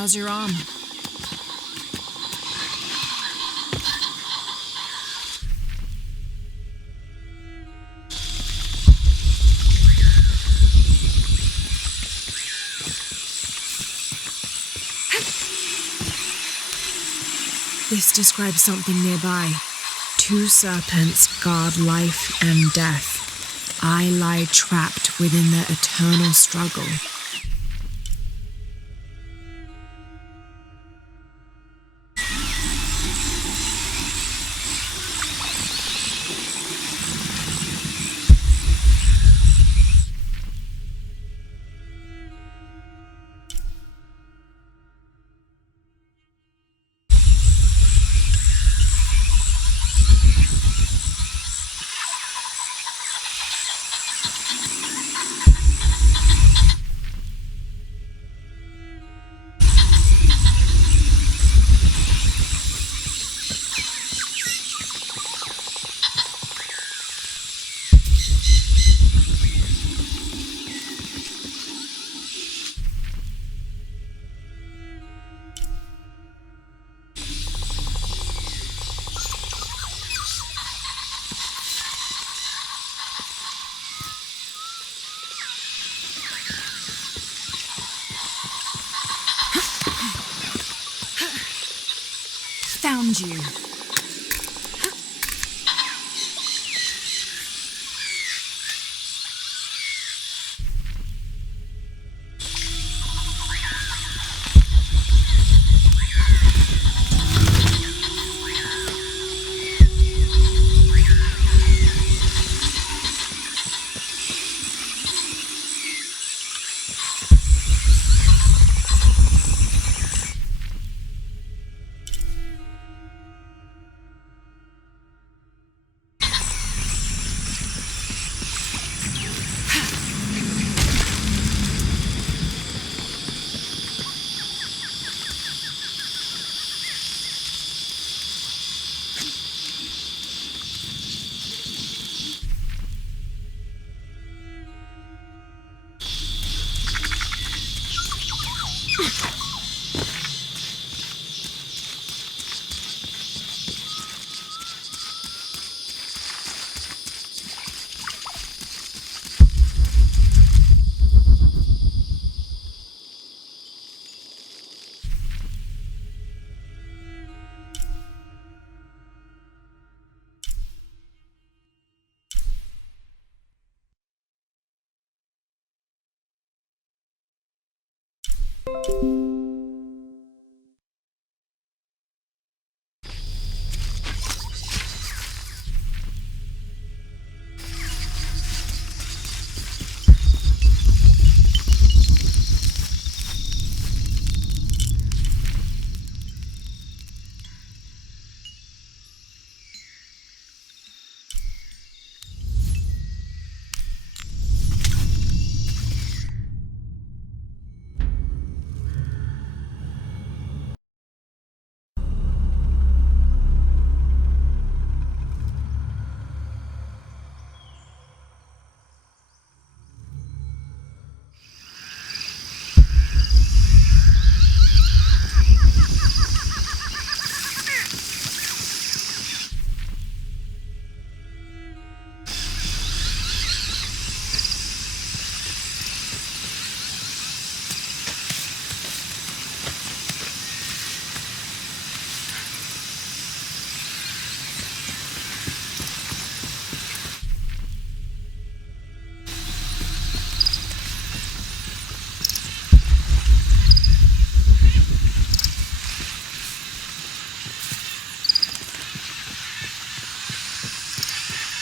How's your arm? This describes something nearby. 2 serpents guard life and death. I lie trapped within their eternal struggle. Found you.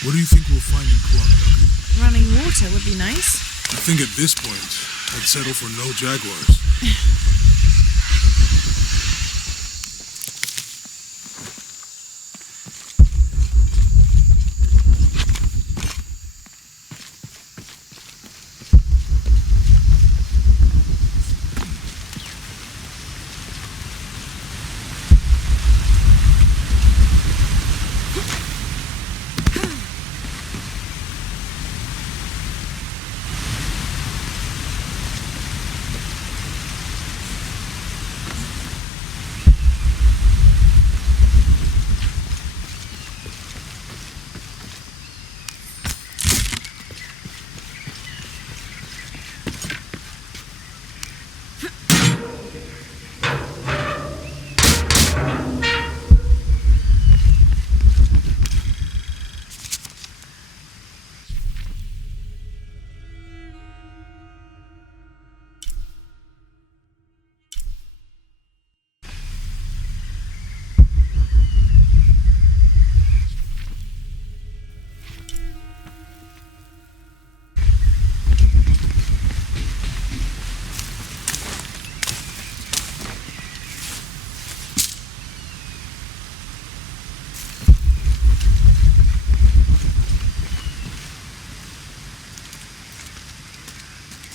What do you think we'll find in Kuwaq Yaku? Running water would be nice. I think at this point, I'd settle for no jaguars.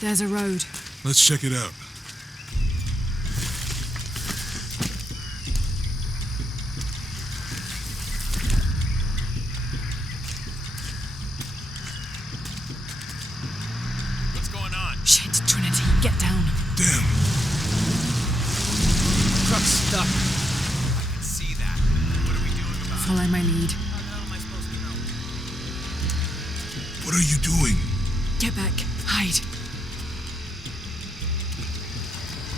There's a road. Let's check it out. What's going on? Shit, Trinity, get down. Damn. Truck's stuck. I can see that. What are we doing about it? Follow my lead. How the hell am I supposed to know? What are you doing? Get back. Hide.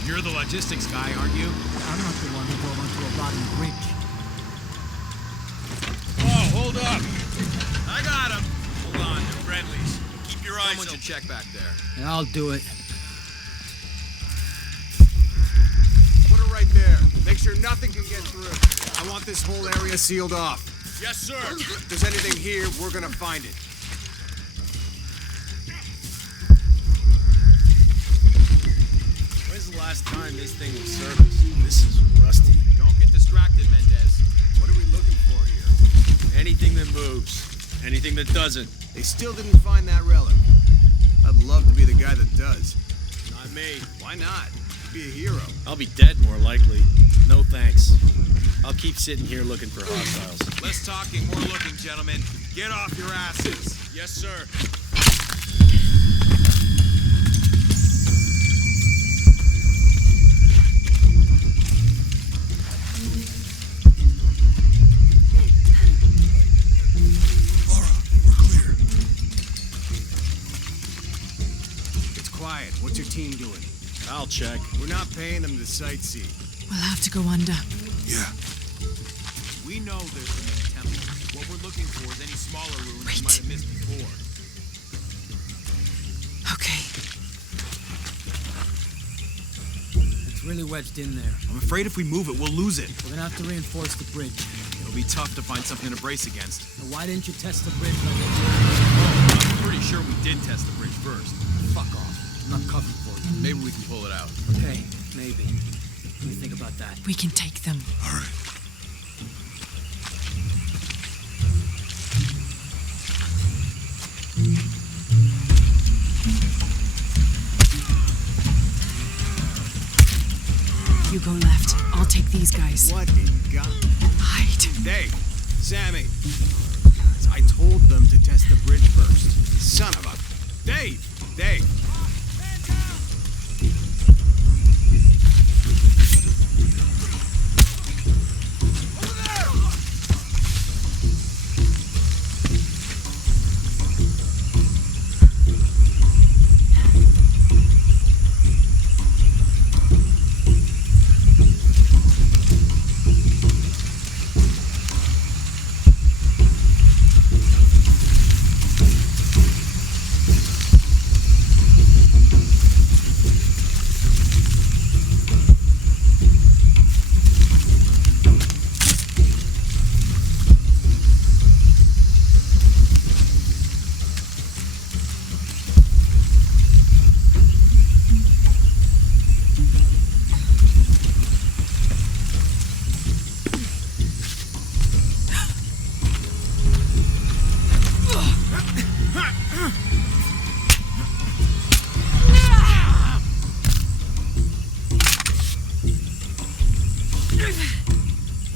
You're the logistics guy, aren't you? I'm not the one who drove onto a rotten bridge. Oh, hold up. I got him. Hold on, they're friendlies. Keep your eyes open. Someone should check back there. Yeah, I'll do it. Put it right there. Make sure nothing can get through. I want this whole area sealed off. Yes, sir. If there's anything here, we're gonna find it. When's the last time this thing was serviced? This is rusty. Don't get distracted, Mendez. What are we looking for here? Anything that moves. Anything that doesn't. They still didn't find that relic. I'd love to be the guy that does. Not me. Why not? Be a hero. I'll be dead more likely. No thanks. I'll keep sitting here looking for hostiles. Less talking, more looking, gentlemen. Get off your asses. Yes, sir. Laura, we're clear. It's quiet. What's your team doing? I'll check. We're not paying them to sightsee. We'll have to go under. Yeah. We know there's the main temple. What we're looking for is any smaller ruins we might have missed before. Okay. It's really wedged in there. I'm afraid if we move it, we'll lose it. We're gonna have to reinforce the bridge. It'll be tough to find something to brace against. Now, why didn't you test the bridge like I I'm pretty sure we did test the bridge first. did? Fuck off. I'm not coming for you. Maybe we can pull it out. Okay, maybe. What do you think about that? We can take them. All right. You go left. I'll take these guys. What in God? Hide. Dave, Sammy. I told them to test the bridge first. Son of a... Dave! Dave!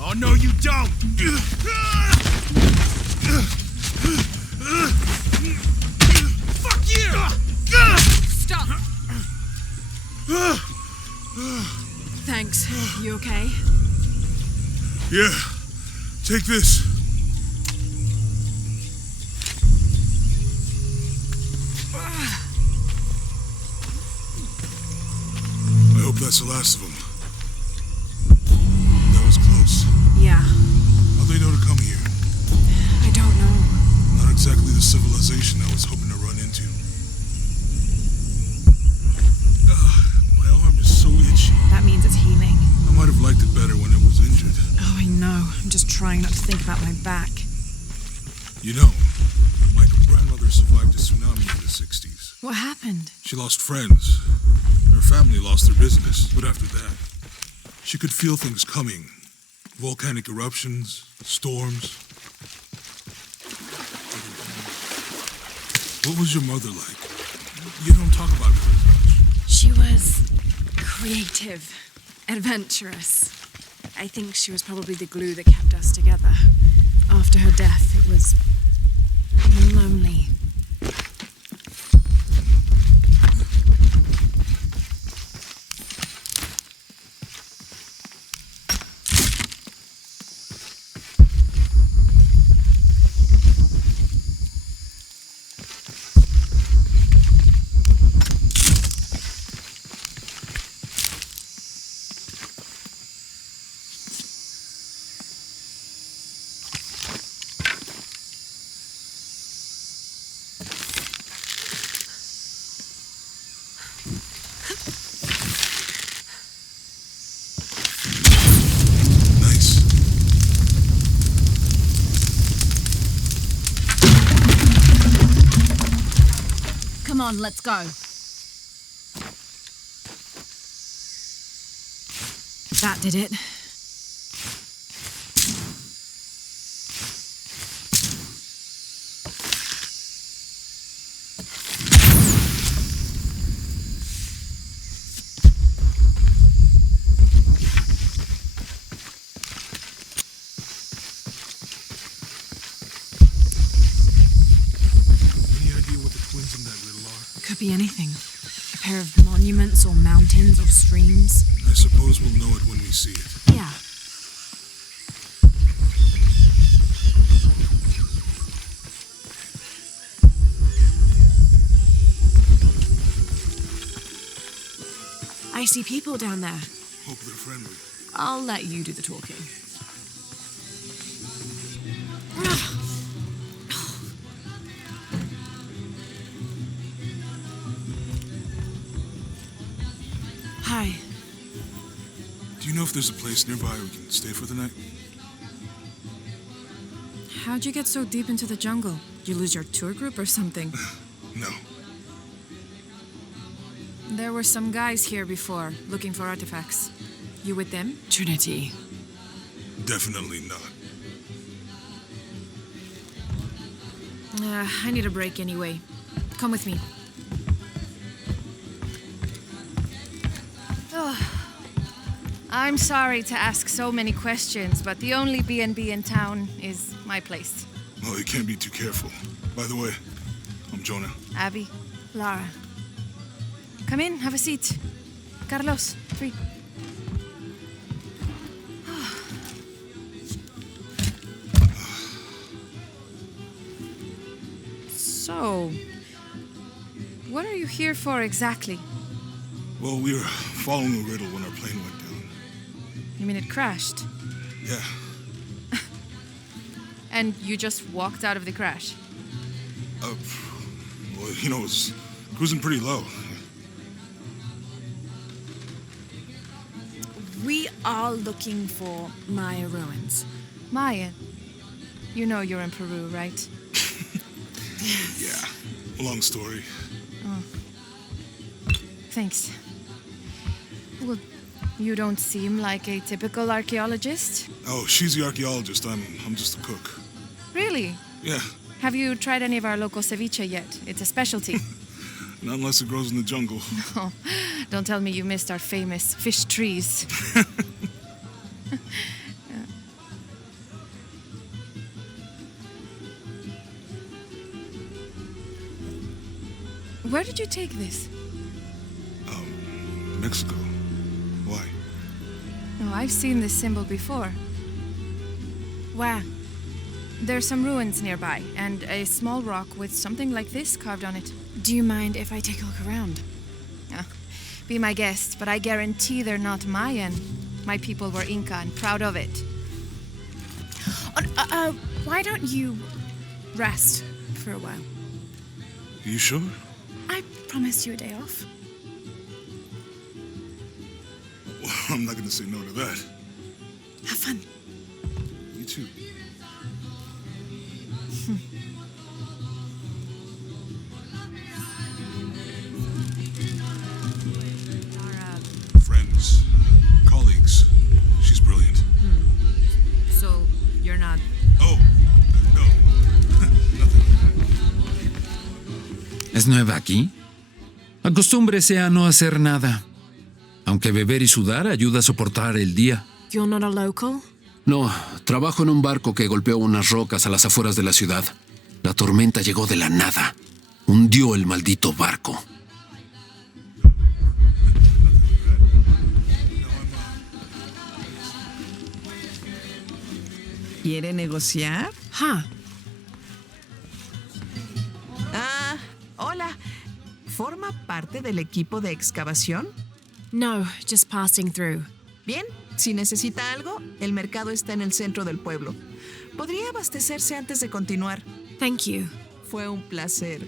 Oh, no, you don't! Fuck you! Stop. Thanks. You okay? Yeah. Take this. I hope that's the last of them. That was close. Yeah. How'd they know to come here? I don't know. Not exactly the civilization I was hoping to run into. My arm is so itchy. That means it's healing. I might have liked it better when it was injured. Oh, I know. I'm just trying not to think about my back. You know, my grandmother survived a tsunami in the 60s. What happened? She lost friends. Her family lost their business. But after that, she could feel things coming. Volcanic eruptions, storms. What was your mother like? You don't talk about her as much. She was creative, adventurous. I think she was probably the glue that kept us together. After her death, it was lonely. Nice. Come on, let's go. That did it. Any idea what the twins in that riddle are? Could be anything. A pair of monuments or mountains or streams. I suppose we'll know it when we see it. Yeah. I see people down there. Hope they're friendly. I'll let you do the talking. Hi. Do you know if there's a place nearby we can stay for the night? How'd you get so deep into the jungle? You lose your tour group or something? No. There were some guys here before, looking for artifacts. You with them? Trinity. Definitely not. I need a break anyway. Come with me. I'm sorry to ask so many questions, but the only B&B in town is my place. Well, you can't be too careful. By the way, I'm Jonah. Abby, Lara. Come in, have a seat. Carlos, free. So, what are you here for exactly? Well, we were following a riddle when our plane went down. You mean it crashed? Yeah. And you just walked out of the crash? Well, you know, it was cruising pretty low. We are looking for Maya ruins. Maya, you know you're in Peru, right? Yeah. Long story. Thanks. Well, you don't seem like a typical archaeologist. Oh, she's the archaeologist. I'm just a cook. Really? Yeah. Have you tried any of our local ceviche yet? It's a specialty. Not unless it grows in the jungle. Oh, don't tell me you missed our famous fish trees. Where did you take this? Mexico. Why? Oh, I've seen this symbol before. Where? There's some ruins nearby, and a small rock with something like this carved on it. Do you mind if I take a look around? Be my guest, but I guarantee they're not Mayan. My people were Inca and proud of it. Why don't you rest for a while? You sure? I promised you a day off. Well, I'm not gonna say no to that. Have fun. You too. Friends, colleagues. She's brilliant. So, you're not... Oh, no. Nothing. ¿Es nueva aquí? Acostúmbrese a no hacer nada. Aunque beber y sudar ayuda a soportar el día. You're not a local? No, trabajo en un barco que golpeó unas rocas a las afueras de la ciudad. La tormenta llegó de la nada. Hundió el maldito barco. ¿Quiere negociar? Huh. Ah, hola. ¿Forma parte del equipo de excavación? No, just passing through. Bien, si necesita algo, el mercado está en el centro del pueblo. Podría abastecerse antes de continuar. Thank you. Fue un placer.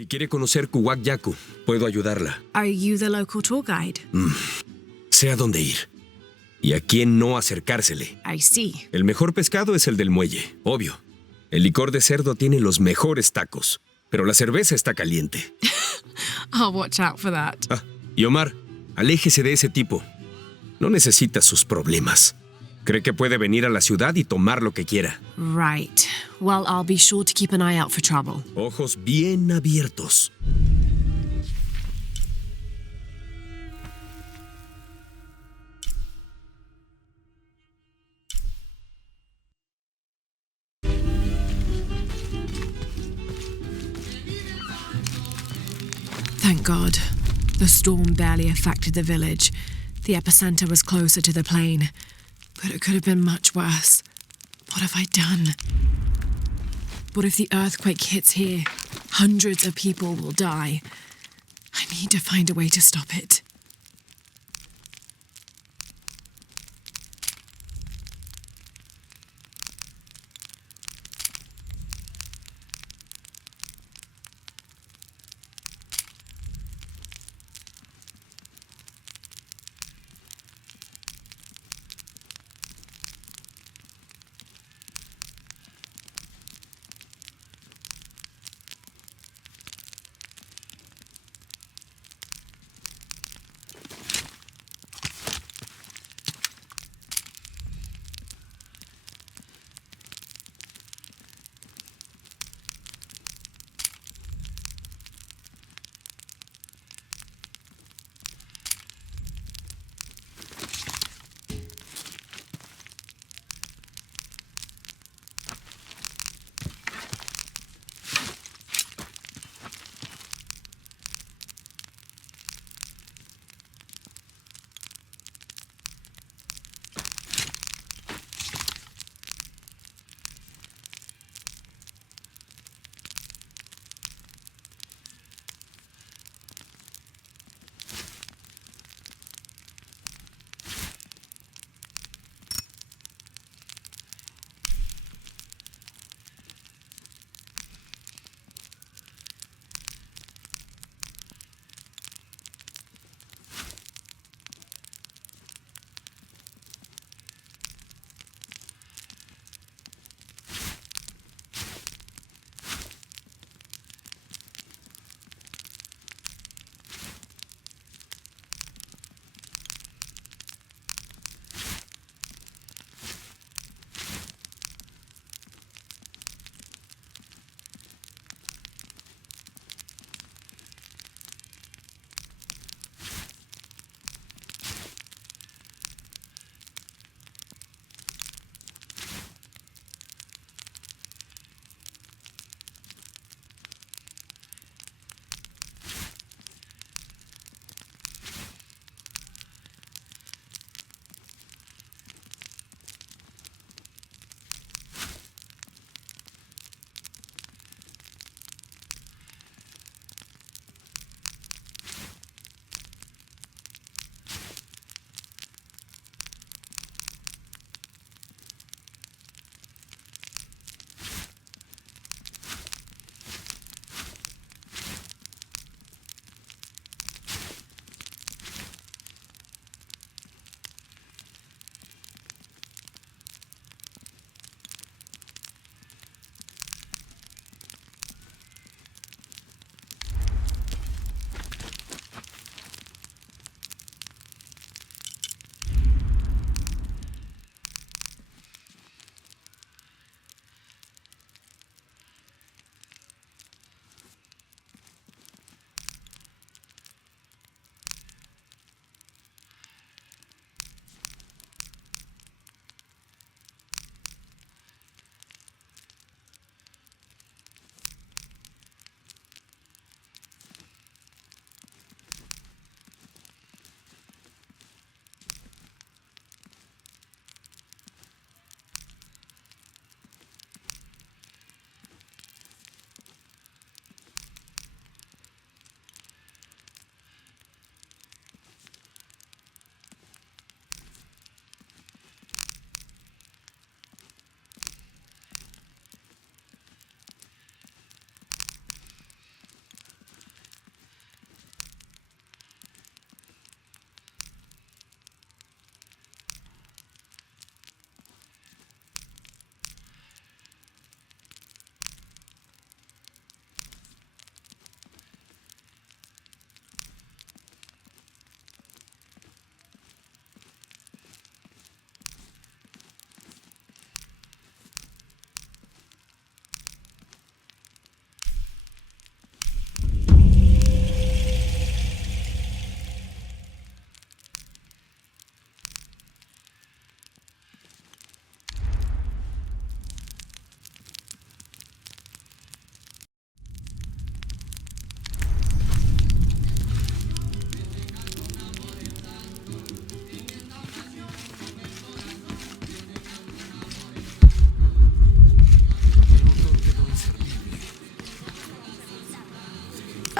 Si quiere conocer Kuwaq Yaku, puedo ayudarla. Are you the local tour guide? Sé a dónde ir. Y a quién no acercársele. I see. El mejor pescado es el del muelle, obvio. El licor de cerdo tiene los mejores tacos. Pero la cerveza está caliente. I'll watch out for that. Ah, y Omar, aléjese de ese tipo. No necesita sus problemas. Cree que puede venir a la ciudad y tomar lo que quiera. Right. Well, I'll be sure to keep an eye out for trouble. Ojos bien abiertos. Thank God. The storm barely affected the village. The epicenter was closer to the plain. But it could have been much worse. What have I done? What if the earthquake hits here? Hundreds of people will die. I need to find a way to stop it.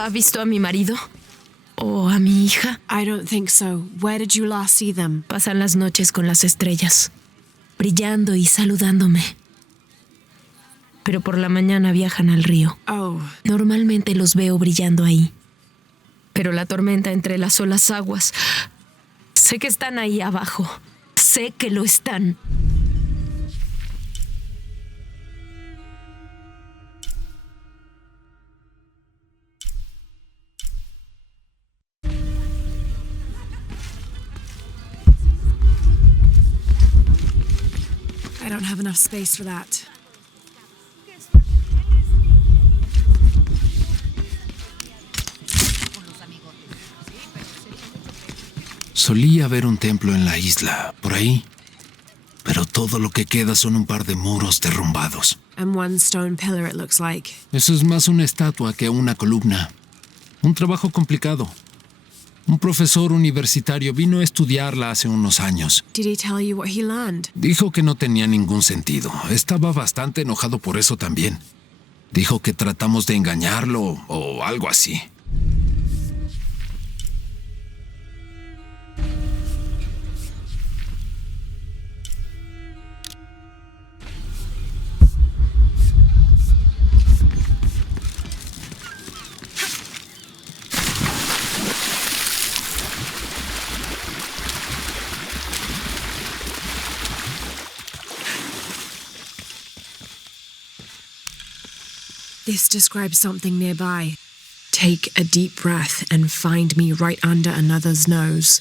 ¿Ha visto a mi marido? ¿O a mi hija? I don't think so. Where did you last see them? Pasan las noches con las estrellas, brillando y saludándome. Pero por la mañana viajan al río. Oh. Normalmente los veo brillando ahí. Pero la tormenta entrelazó las aguas. Sé que están ahí abajo. Sé que lo están. I don't have enough space for that. Solía haber un templo en la isla, por ahí. Pero todo lo que queda son un par de muros derrumbados. And one stone pillar, it looks like. Eso es más una estatua que una columna. Un trabajo complicado. Un profesor universitario vino a estudiarla hace unos años. Did he tell you what he learned? Dijo que no tenía ningún sentido. Estaba bastante enojado por eso también. Dijo que tratamos de engañarlo o algo así. This describes something nearby. Take a deep breath and find me right under another's nose.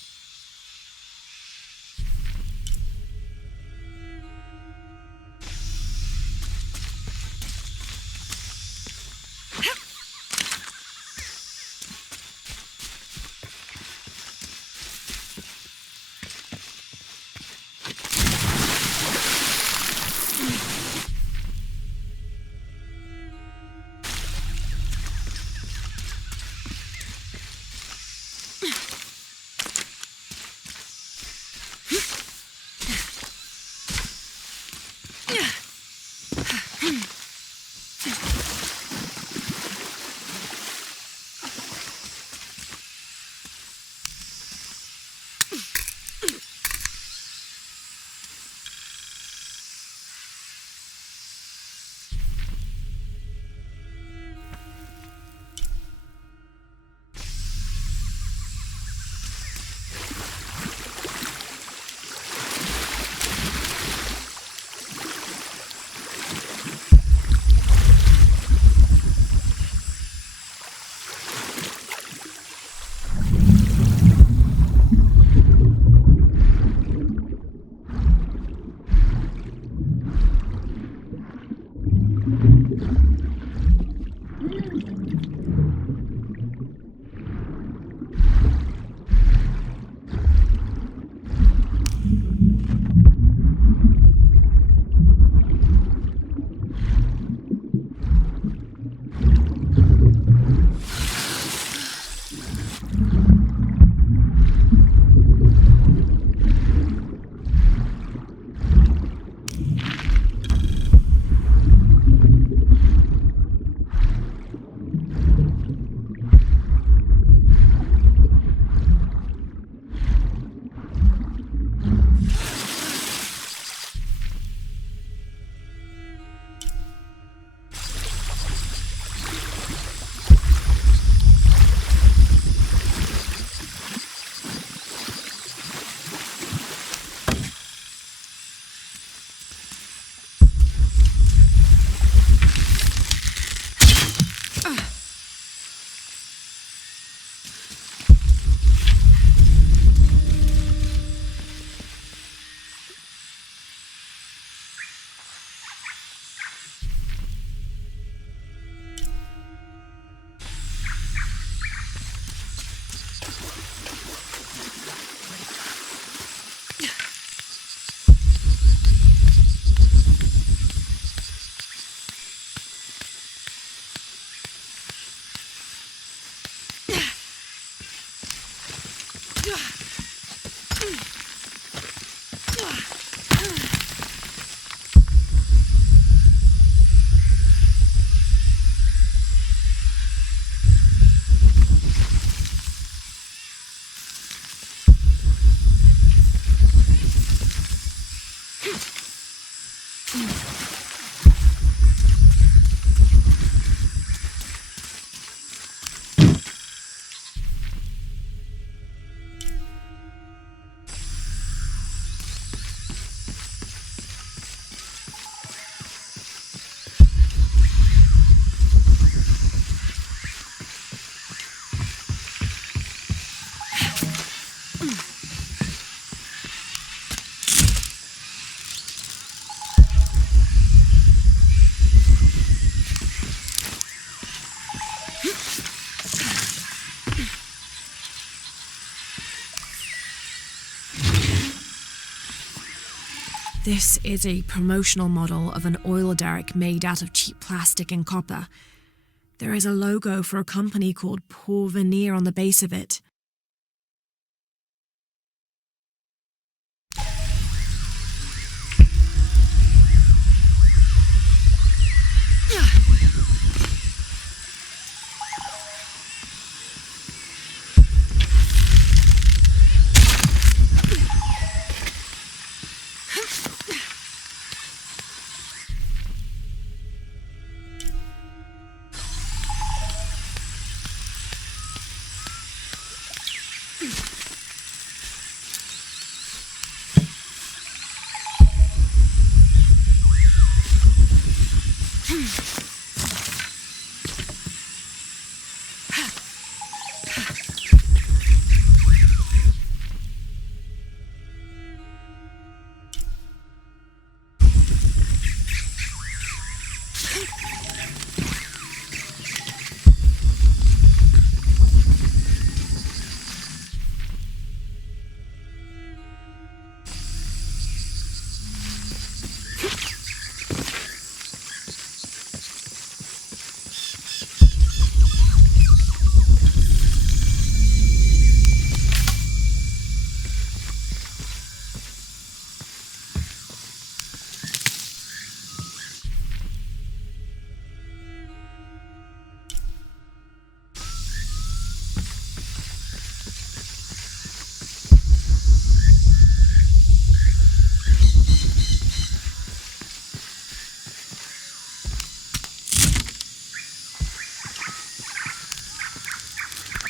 This is a promotional model of an oil derrick made out of cheap plastic and copper. There is a logo for a company called Porvenir on the base of it.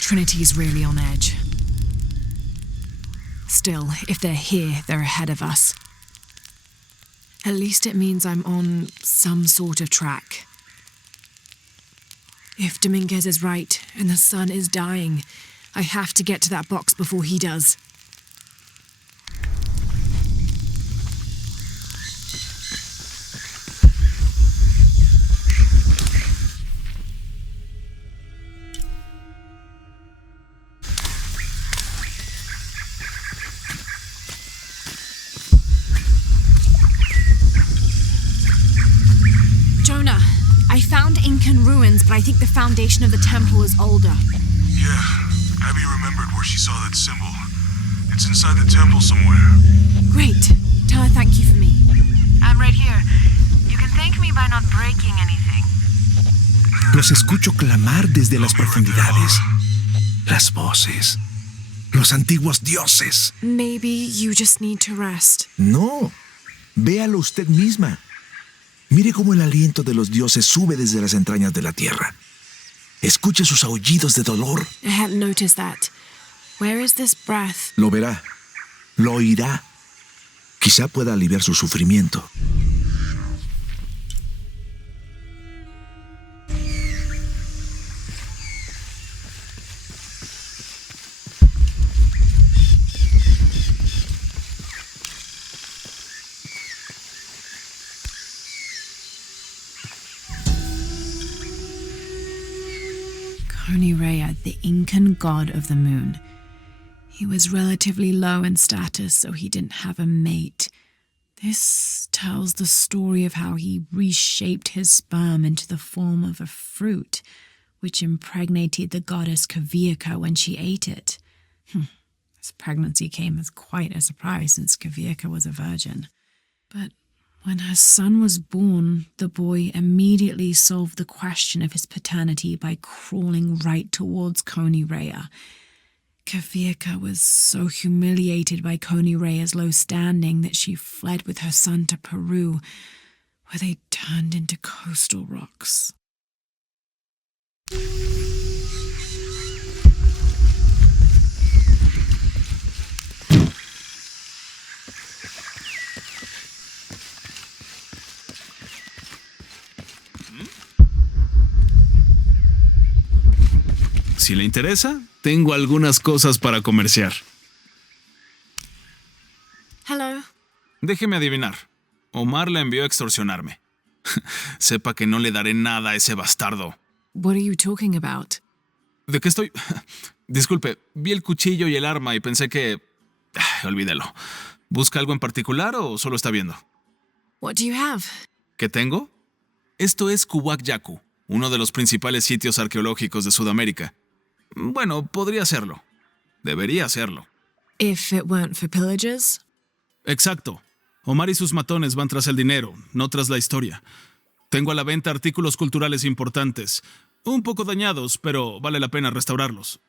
Trinity's really on edge. Still, if they're here, they're ahead of us. At least it means I'm on some sort of track. If Dominguez is right and the sun is dying, I have to get to that box before he does. I found Incan ruins, but I think the foundation of the temple is older. Yeah, Abby remembered where she saw that symbol. It's inside the temple somewhere. Great. Tell her thank you for me. I'm right here. You can thank me by not breaking anything. Los escucho clamar desde las profundidades. Las voces. Los antiguos dioses. Maybe you just need to rest. No. Véalo usted misma. Mire cómo el aliento de los dioses sube desde las entrañas de la tierra. Escuche sus aullidos de dolor. I hadn't noticed that. Where is this breath? Lo verá. Lo oirá. Quizá pueda aliviar su sufrimiento. Rea, the Incan god of the moon. He was relatively low in status, so he didn't have a mate. This tells the story of how he reshaped his sperm into the form of a fruit, which impregnated the goddess Kuwaq when she ate it. This pregnancy came as quite a surprise since Kuwaq was a virgin. But when her son was born, the boy immediately solved the question of his paternity by crawling right towards Rea. Kuwaq was so humiliated by Rea's low standing that she fled with her son to Peru, where they turned into coastal rocks. Si le interesa, tengo algunas cosas para comerciar. Hello. Déjeme adivinar. Omar la envió a extorsionarme. Sepa que no le daré nada a ese bastardo. What are you talking about? ¿De qué estoy? Disculpe, vi el cuchillo y el arma y pensé que... olvídelo. ¿Busca algo en particular o solo está viendo? What do you have? ¿Qué tengo? Esto es Kuwaq Yaku, uno de los principales sitios arqueológicos de Sudamérica. Bueno, podría serlo. Debería serlo. If it weren't for pillagers? Exacto. Omar y sus matones van tras el dinero, no tras la historia. Tengo a la venta artículos culturales importantes. Un poco dañados, pero vale la pena restaurarlos.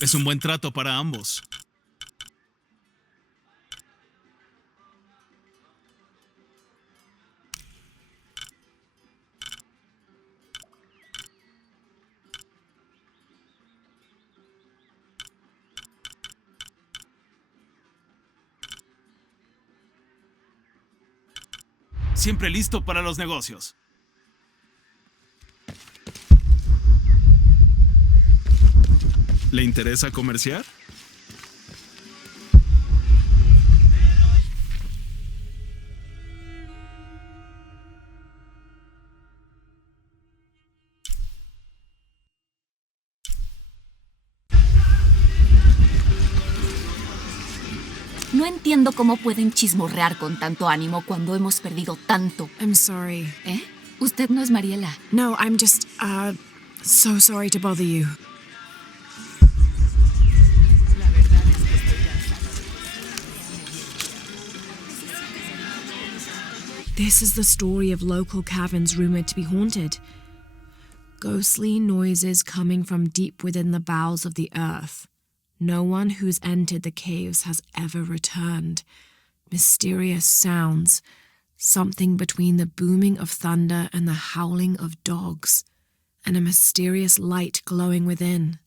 Es un buen trato para ambos. Siempre listo para los negocios. ¿Le interesa comerciar? No entiendo cómo pueden chismorrear con tanto ánimo cuando hemos perdido tanto. I'm sorry. ¿Eh? Usted no es Mariela. No, I'm just, so sorry to bother you. This is the story of local caverns rumored to be haunted. Ghostly noises coming from deep within the bowels of the earth. No one who's entered the caves has ever returned. Mysterious sounds, something between the booming of thunder and the howling of dogs, and a mysterious light glowing within.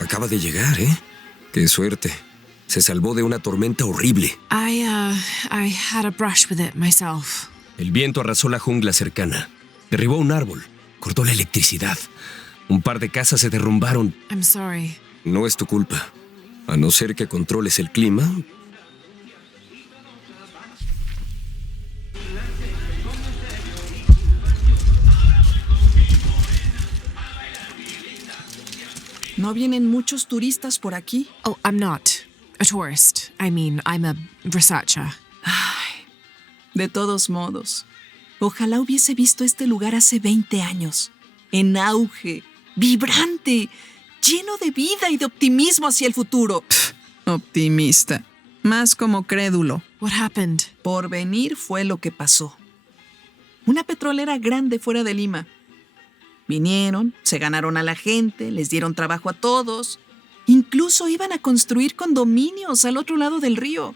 Acaba de llegar, ¿eh? Qué suerte. Se salvó de una tormenta horrible. I had a brush with it myself. El viento arrasó la jungla cercana. Derribó un árbol. Cortó la electricidad. Un par de casas se derrumbaron. I'm sorry. No es tu culpa. A no ser que controles el clima. ¿No vienen muchos turistas por aquí? Oh, I'm not a tourist. I mean, I'm a researcher. Ay, de todos modos, ojalá hubiese visto este lugar hace 20 años. En auge, vibrante, lleno de vida y de optimismo hacia el futuro. Optimista, más como crédulo. What happened? Por venir fue lo que pasó. Una petrolera grande fuera de Lima. Vinieron, se ganaron a la gente, les dieron trabajo a todos. Incluso iban a construir condominios al otro lado del río.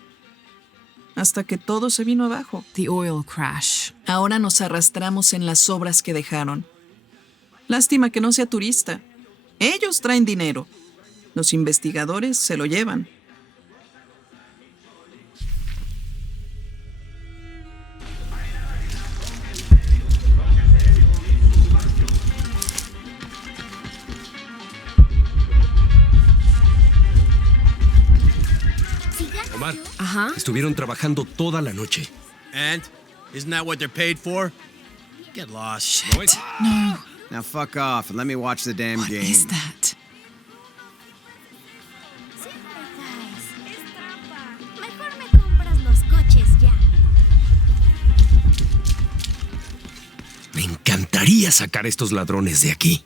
Hasta que todo se vino abajo. The oil crash. Ahora nos arrastramos en las obras que dejaron. Lástima que no sea turista. Ellos traen dinero. Los investigadores se lo llevan. Omar, Uh-huh. estuvieron trabajando toda la noche. And? Isn't that what they're paid for? Get lost. No. Now fuck off and let me watch the damn What game. is that? Mejor me compras los coches ya. encantaría sacar a estos ladrones de aquí.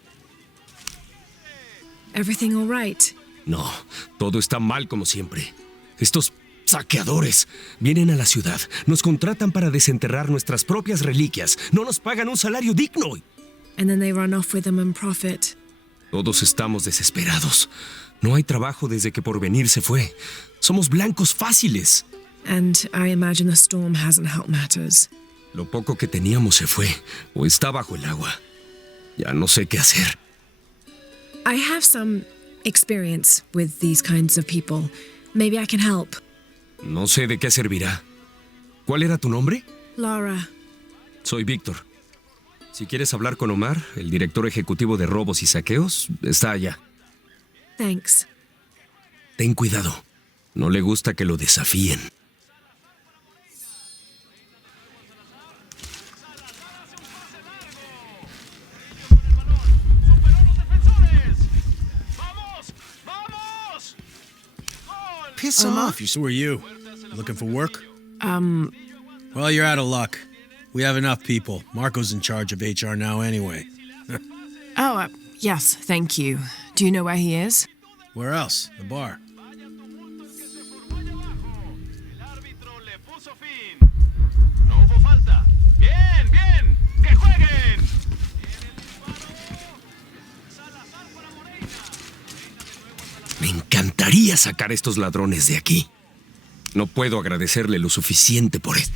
Everything all right? No, todo está mal como siempre. Estos saqueadores vienen a la ciudad, nos contratan para desenterrar nuestras propias reliquias, no nos pagan un salario digno. And then they run off with them and profit. Todos estamos desesperados. No hay trabajo desde que Porvenir se fue. Somos blancos fáciles. And I imagine the storm hasn't helped matters. Lo poco que teníamos se fue, o está bajo el agua. Ya no sé qué hacer. I have some experience with these kinds of people. Maybe I can help. No sé de qué servirá. ¿Cuál era tu nombre? Laura. Soy Víctor. Si quieres hablar con Omar, el director ejecutivo de robos y saqueos, está allá. Thanks. Ten cuidado. No le gusta que lo desafíen. Piss off. Who are you? Looking for work? Well, you're out of luck. We have enough people. Marco's in charge of HR now anyway. Yes, thank you. Do you know where he is? Where else? The bar. Me encantaría sacar a estos ladrones de aquí. No puedo agradecerle lo suficiente por esto.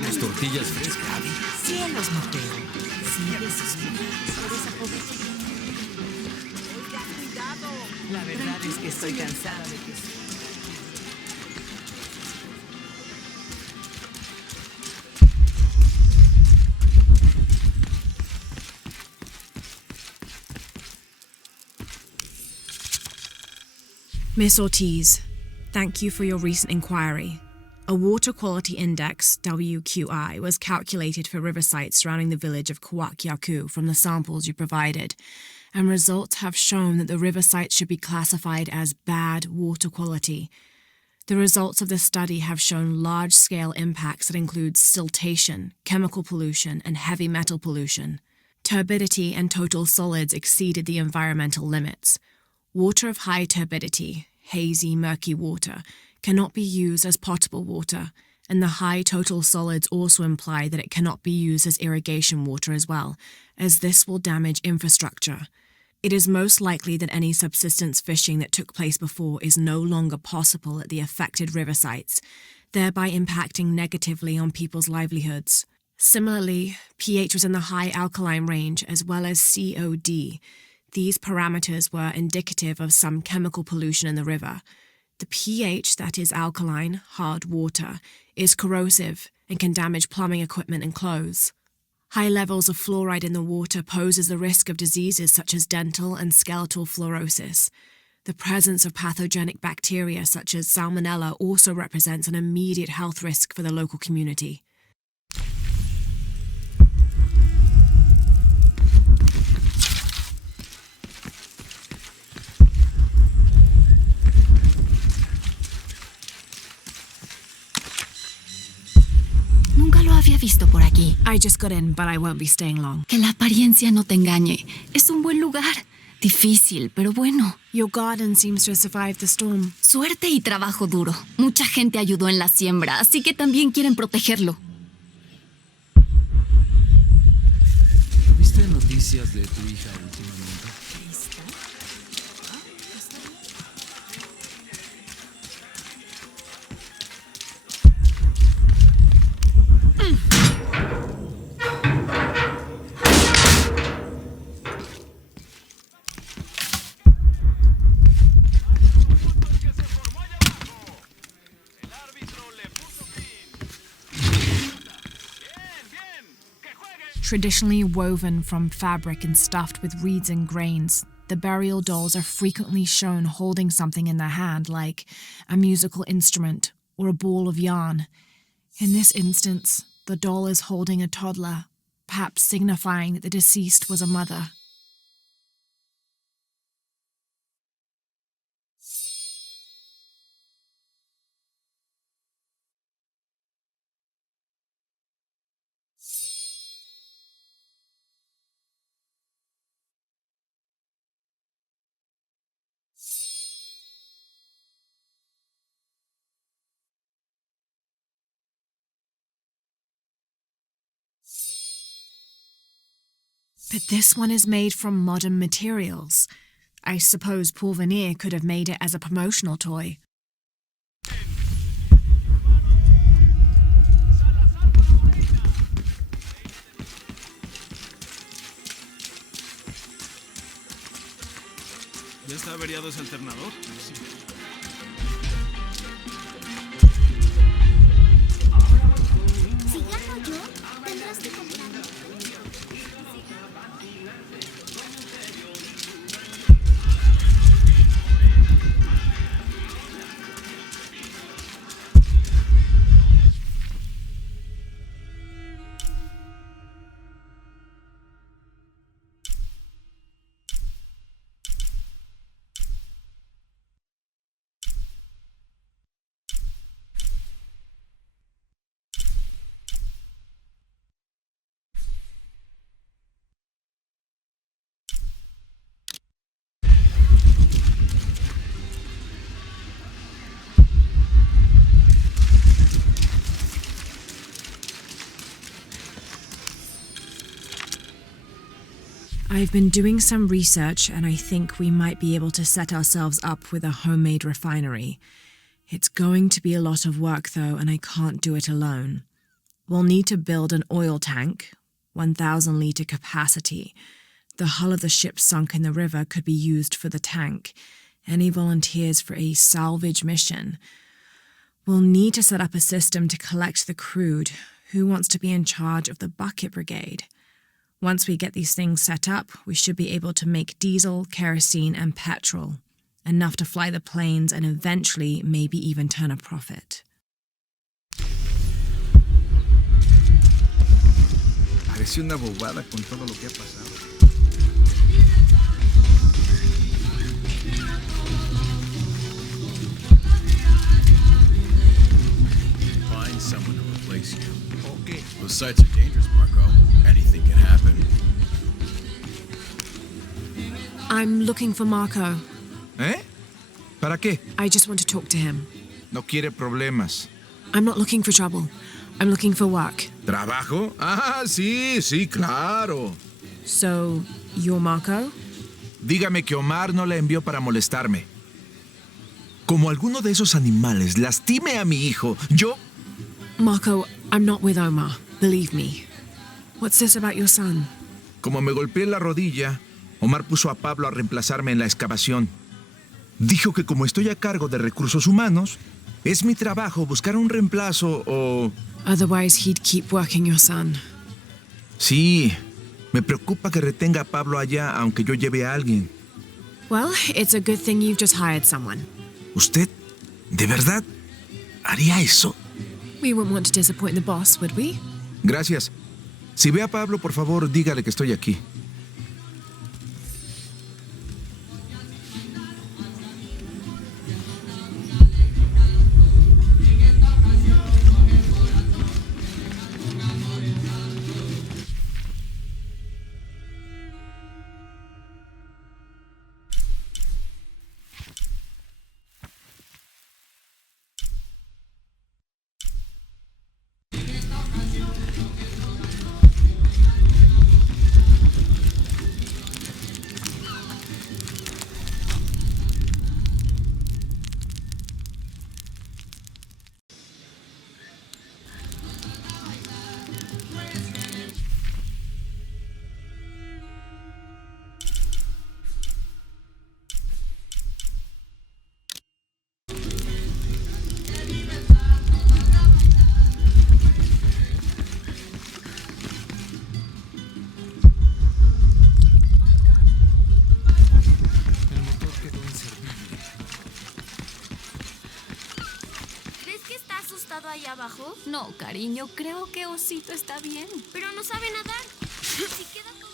Las tortillas frescas. Cielos, Mateo. Sigue suspirando por esa pobre. Oiga, cuidado. La verdad es que estoy cansada de que... Miss Ortiz, thank you for your recent inquiry. A water quality index, WQI, was calculated for river sites surrounding the village of Kuwaq Yaku from the samples you provided, and results have shown that the river sites should be classified as bad water quality. The results of the study have shown large-scale impacts that include siltation, chemical pollution, and heavy metal pollution. Turbidity and total solids exceeded the environmental limits. Water of high turbidity, hazy, murky water, cannot be used as potable water, and the high total solids also imply that it cannot be used as irrigation water as well, as this will damage infrastructure. It is most likely that any subsistence fishing that took place before is no longer possible at the affected river sites, thereby impacting negatively on people's livelihoods. Similarly, pH was in the high alkaline range as well as COD. These parameters were indicative of some chemical pollution in the river. The pH, that is alkaline, hard water, is corrosive and can damage plumbing equipment and clothes. High levels of fluoride in the water poses the risk of diseases such as dental and skeletal fluorosis. The presence of pathogenic bacteria such as Salmonella also represents an immediate health risk for the local community. te ha visto por aquí. I just got in, but I won't be staying long. Que la apariencia no te engañe. Es un buen lugar. Difícil, pero bueno. Your garden seems to have survived the storm. Suerte y trabajo duro. Mucha gente ayudó en la siembra, así que también quieren protegerlo. ¿Viste noticias de tu hija últimamente? Traditionally woven from fabric and stuffed with reeds and grains, the burial dolls are frequently shown holding something in their hand, like a musical instrument or a ball of yarn. In this instance, the doll is holding a toddler, perhaps signifying that the deceased was a mother. But this one is made from modern materials. I suppose Paul Veneer could have made it as a promotional toy. ¿Ya está averiado ese alternador? Sí. Si gano yo, tendrás que comprarlo. I've been doing some research and I think we might be able to set ourselves up with a homemade refinery. It's going to be a lot of work though, and I can't do it alone. We'll need to build an oil tank, 1,000-litre capacity. The hull of the ship sunk in the river could be used for the tank. Any volunteers for a salvage mission? We'll need to set up a system to collect the crude. Who wants to be in charge of the bucket brigade? Once we get these things set up, we should be able to make diesel, kerosene, and petrol. Enough to fly the planes and eventually maybe even turn a profit. Parece una bobada con todo lo que ha pasado. Find someone to replace you. Okay. Those sites are dangerous, Marco. Anything can happen. I'm looking for Marco. ¿Eh? ¿Para qué? I just want to talk to him. No quiere problemas. I'm not looking for trouble. I'm looking for work. ¿Trabajo? Ah, sí, claro. So, you're Marco? Dígame que Omar no la envió para molestarme. Como alguno de esos animales lastime a mi hijo, yo... Marco, I'm not with Omar. Believe me. What's this about your son? Como me golpeé la rodilla, Omar puso a Pablo a reemplazarme en la excavación. Dijo que como estoy a cargo de recursos humanos, es mi trabajo buscar un reemplazo o... Otherwise, he'd keep working your son. Sí, me preocupa que retenga a Pablo allá aunque yo lleve a alguien. Well, it's a good thing you've just hired someone. ¿Usted, de verdad, haría eso? We wouldn't want to disappoint the boss, would we? Gracias. Si ve a Pablo, por favor, dígale que estoy aquí. No, cariño, creo que Osito está bien. Pero no sabe nadar. Si queda todo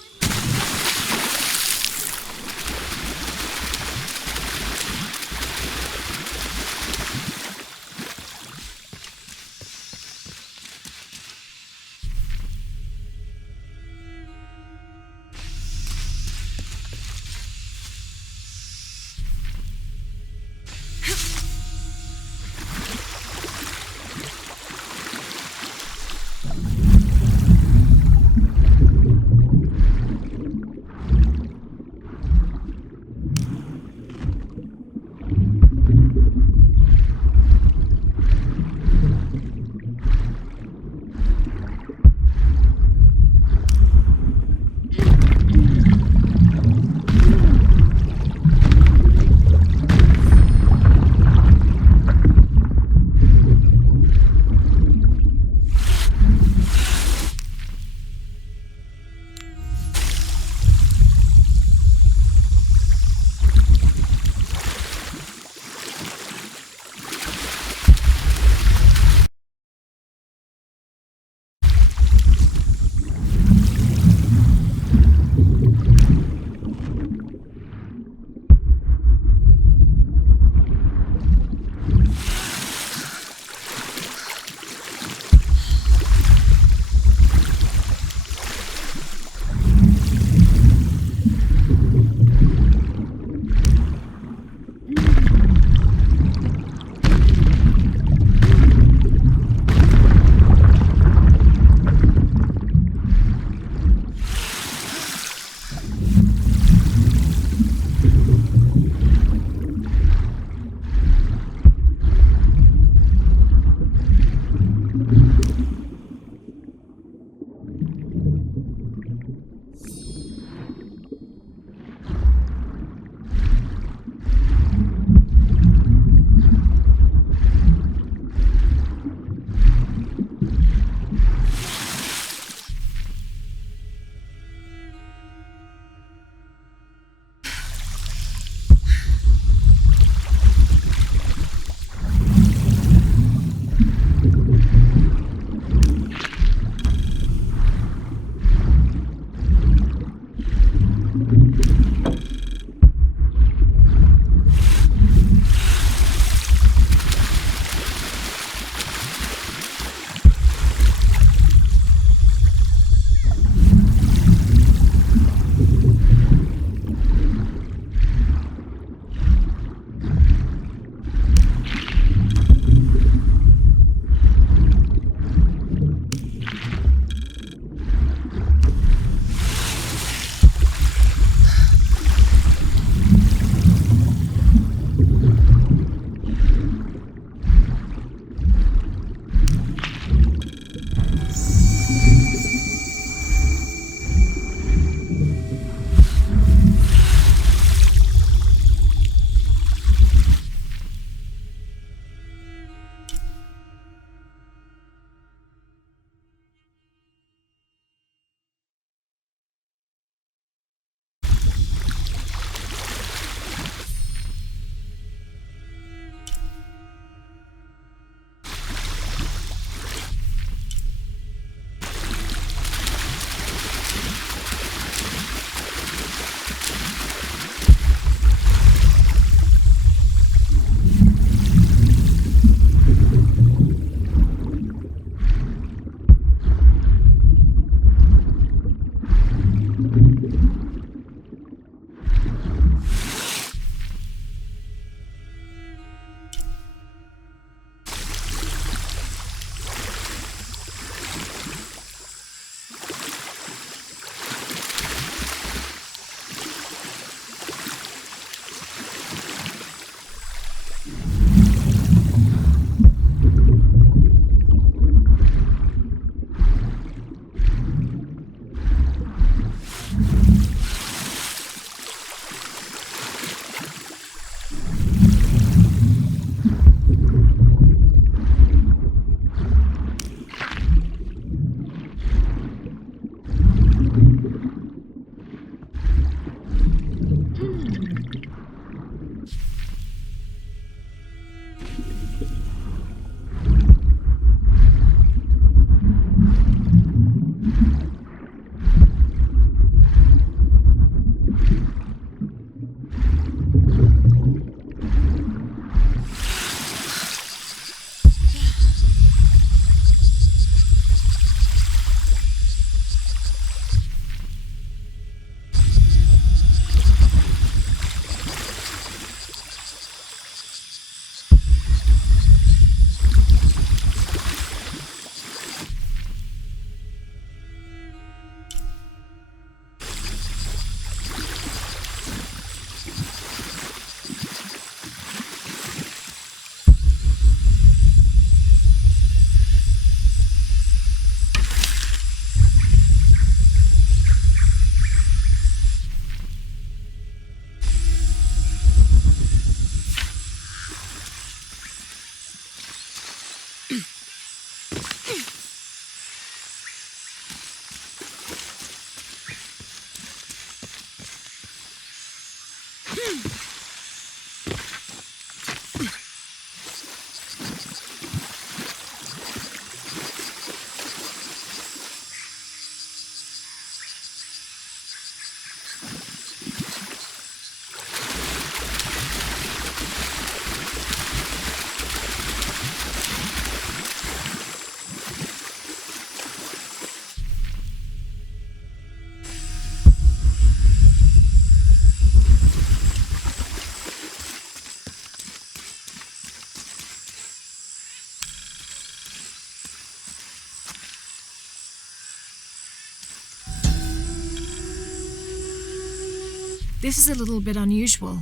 This is a little bit unusual.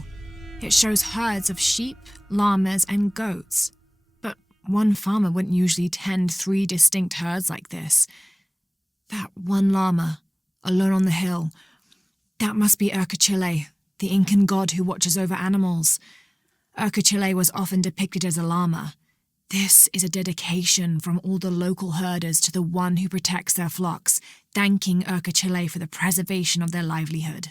It shows herds of sheep, llamas, and goats. But one farmer wouldn't usually tend 3 distinct herds like this. That one llama, alone on the hill, that must be Urkachile, the Incan god who watches over animals. Urkachile was often depicted as a llama. This is a dedication from all the local herders to the one who protects their flocks, thanking Urkachile for the preservation of their livelihood.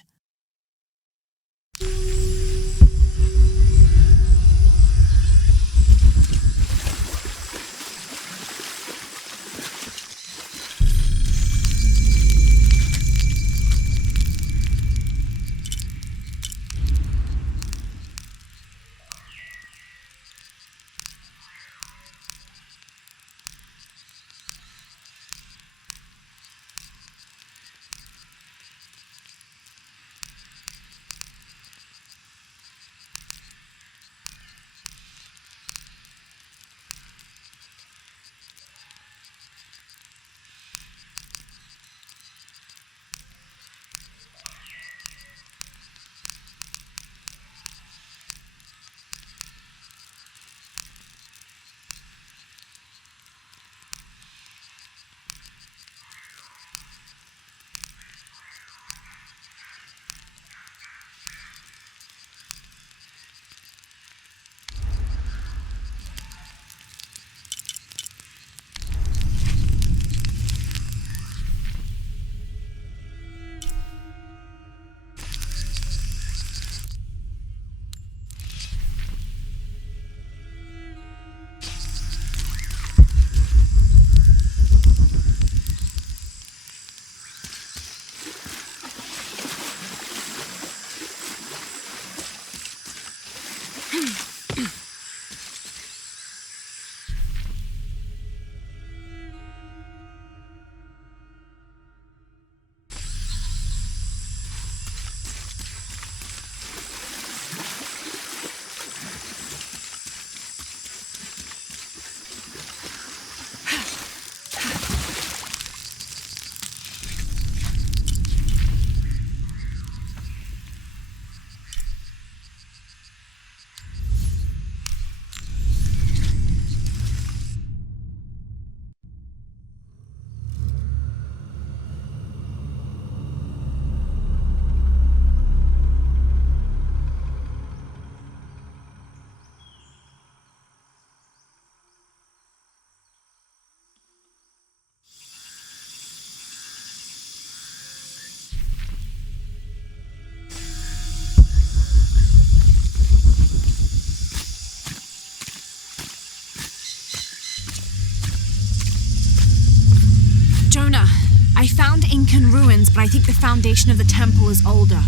I found Incan ruins, but I think the foundation of the temple is older.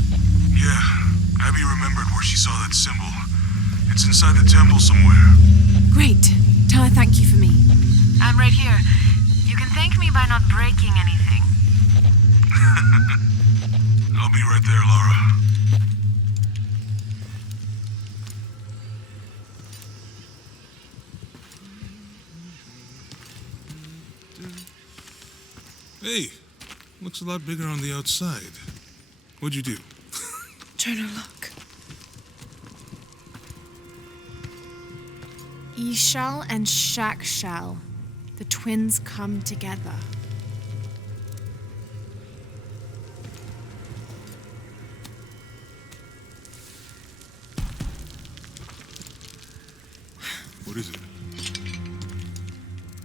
Yeah, Abby remembered where she saw that symbol. It's inside the temple somewhere. Great. Tell her thank you for me. I'm right here. You can thank me by not breaking anything. I'll be right there, Laura. Hey, looks a lot bigger on the outside. What'd you do? Jonah, look. Ishal and Shakshal, the twins come together. What is it?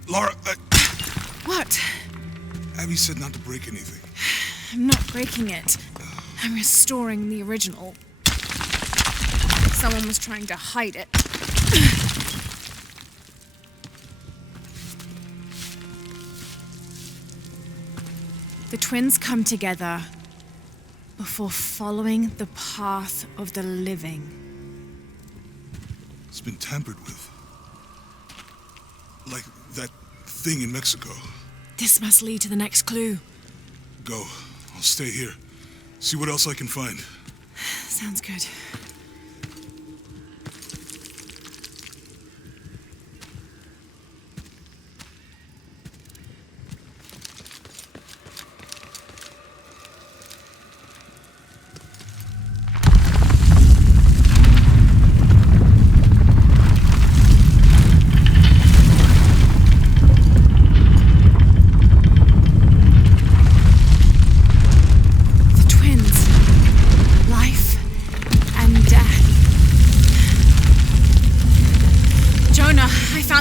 Laura, What? Abby said not to break anything. I'm not breaking it. I'm restoring the original. someone was trying to hide it. The twins come together before following the path of the living. It's been tampered with. Like that thing in Mexico. This must lead to the next clue. Go. I'll stay here. See what else I can find. Sounds good.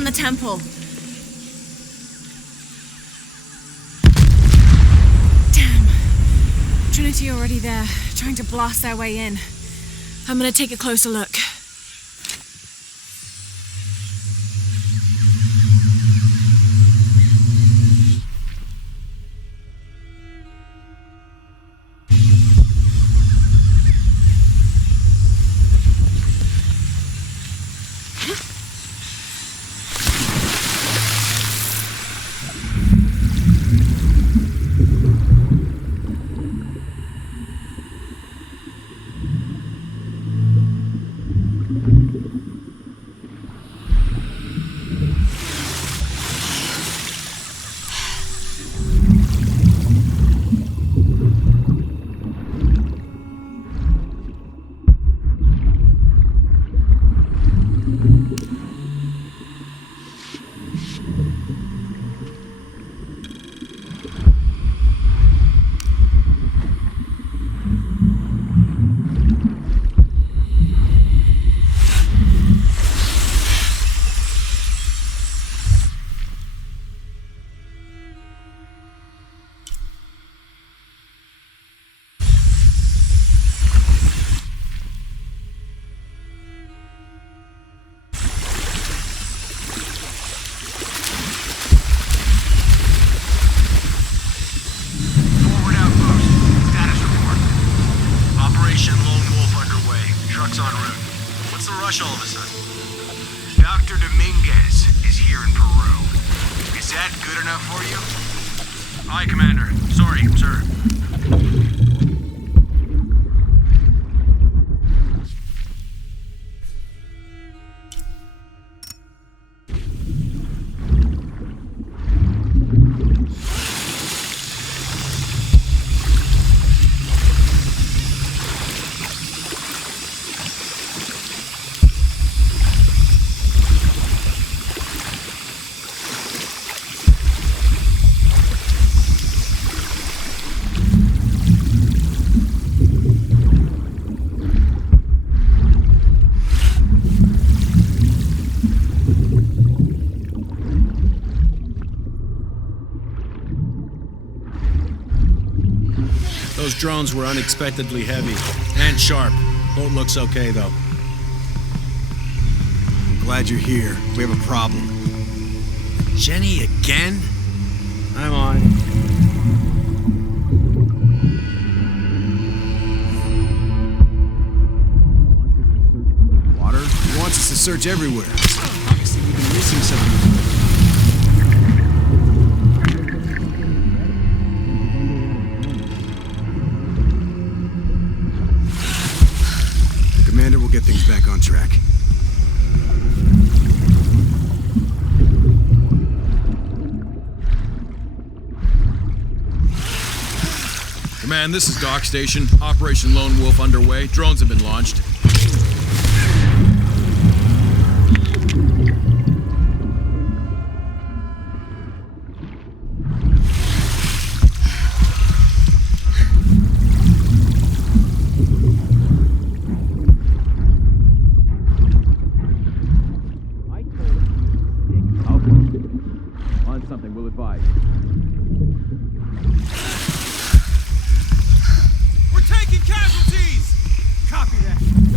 The temple. Damn. Trinity already there, trying to blast their way in. I'm gonna take a closer look. All of a sudden. Dr. Dominguez is here in Peru. Is that good enough for you? Aye, Commander. Sorry, sir. Those drones were unexpectedly heavy and sharp. Boat looks okay, though. I'm glad you're here. We have a problem. Jenny again? I'm on. Water? He wants us to search everywhere. Obviously, we've been missing something. Commander will get things back on track. Command, this is Dock Station. Operation Lone Wolf underway. Drones have been launched. On something, we'll advise. We're taking casualties! Copy that.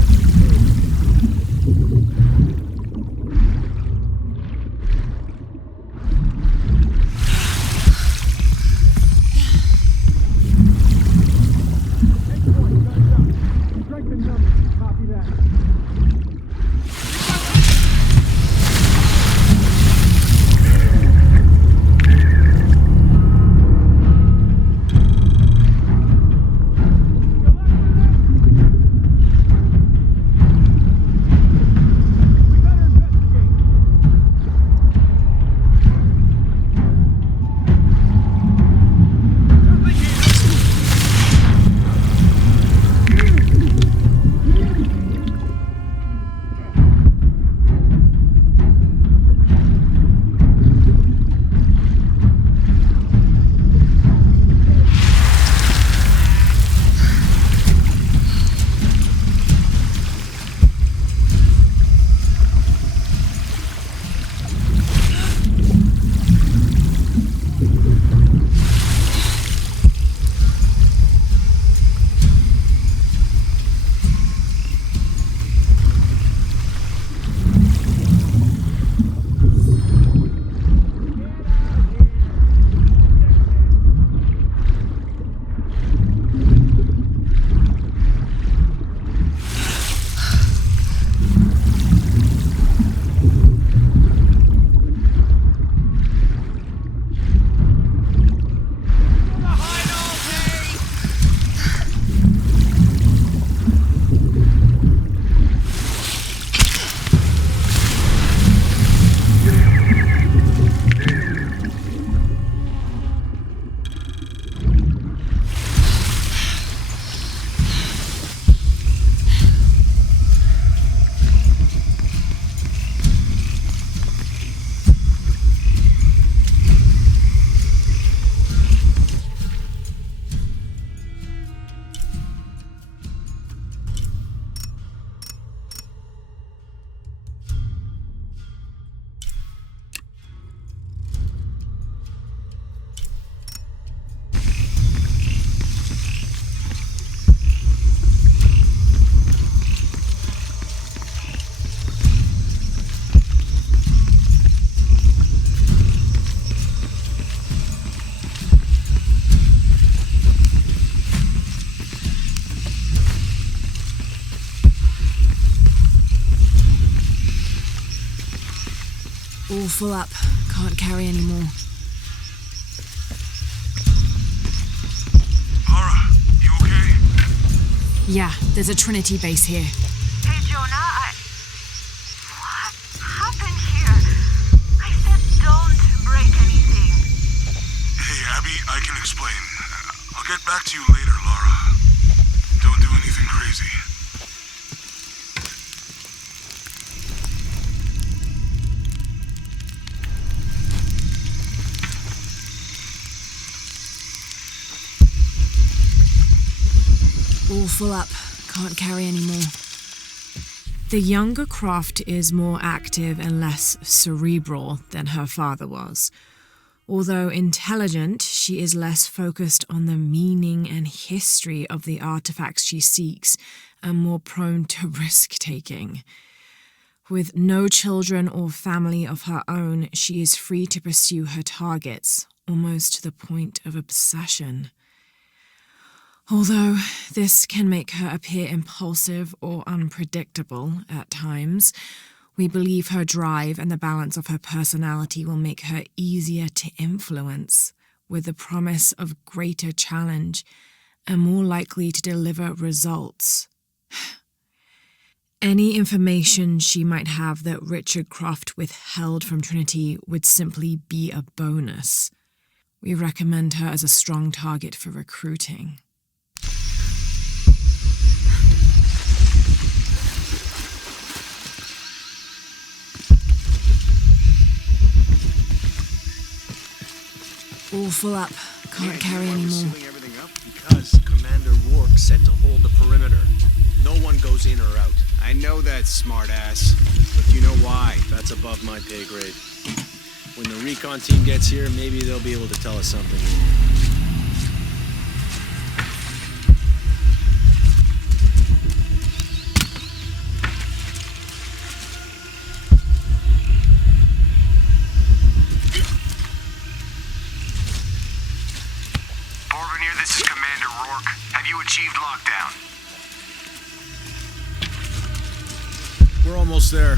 All full up. Can't carry any more. Lara, you okay? Yeah, there's a Trinity base here. Hey, Jonah, what happened here? I said don't break anything. Hey, Abby, I can explain. I'll get back to you later, Lara. Don't do anything crazy. All full up. Can't carry any more. The younger Croft is more active and less cerebral than her father was. Although intelligent, she is less focused on the meaning and history of the artifacts she seeks and more prone to risk-taking. With no children or family of her own, she is free to pursue her targets, almost to the point of obsession. Although this can make her appear impulsive or unpredictable at times, we believe her drive and the balance of her personality will make her easier to influence, with the promise of greater challenge and more likely to deliver results. Any information she might have that Richard Croft withheld from Trinity would simply be a bonus. We recommend her as a strong target for recruiting. All full up. Can't carry any more. Everything up because Commander Rourke said to hold the perimeter. No one goes in or out. I know that, smartass. But you know why? That's above my pay grade. When the recon team gets here, maybe they'll be able to tell us something. This is Commander Rourke. Have you achieved lockdown? We're almost there.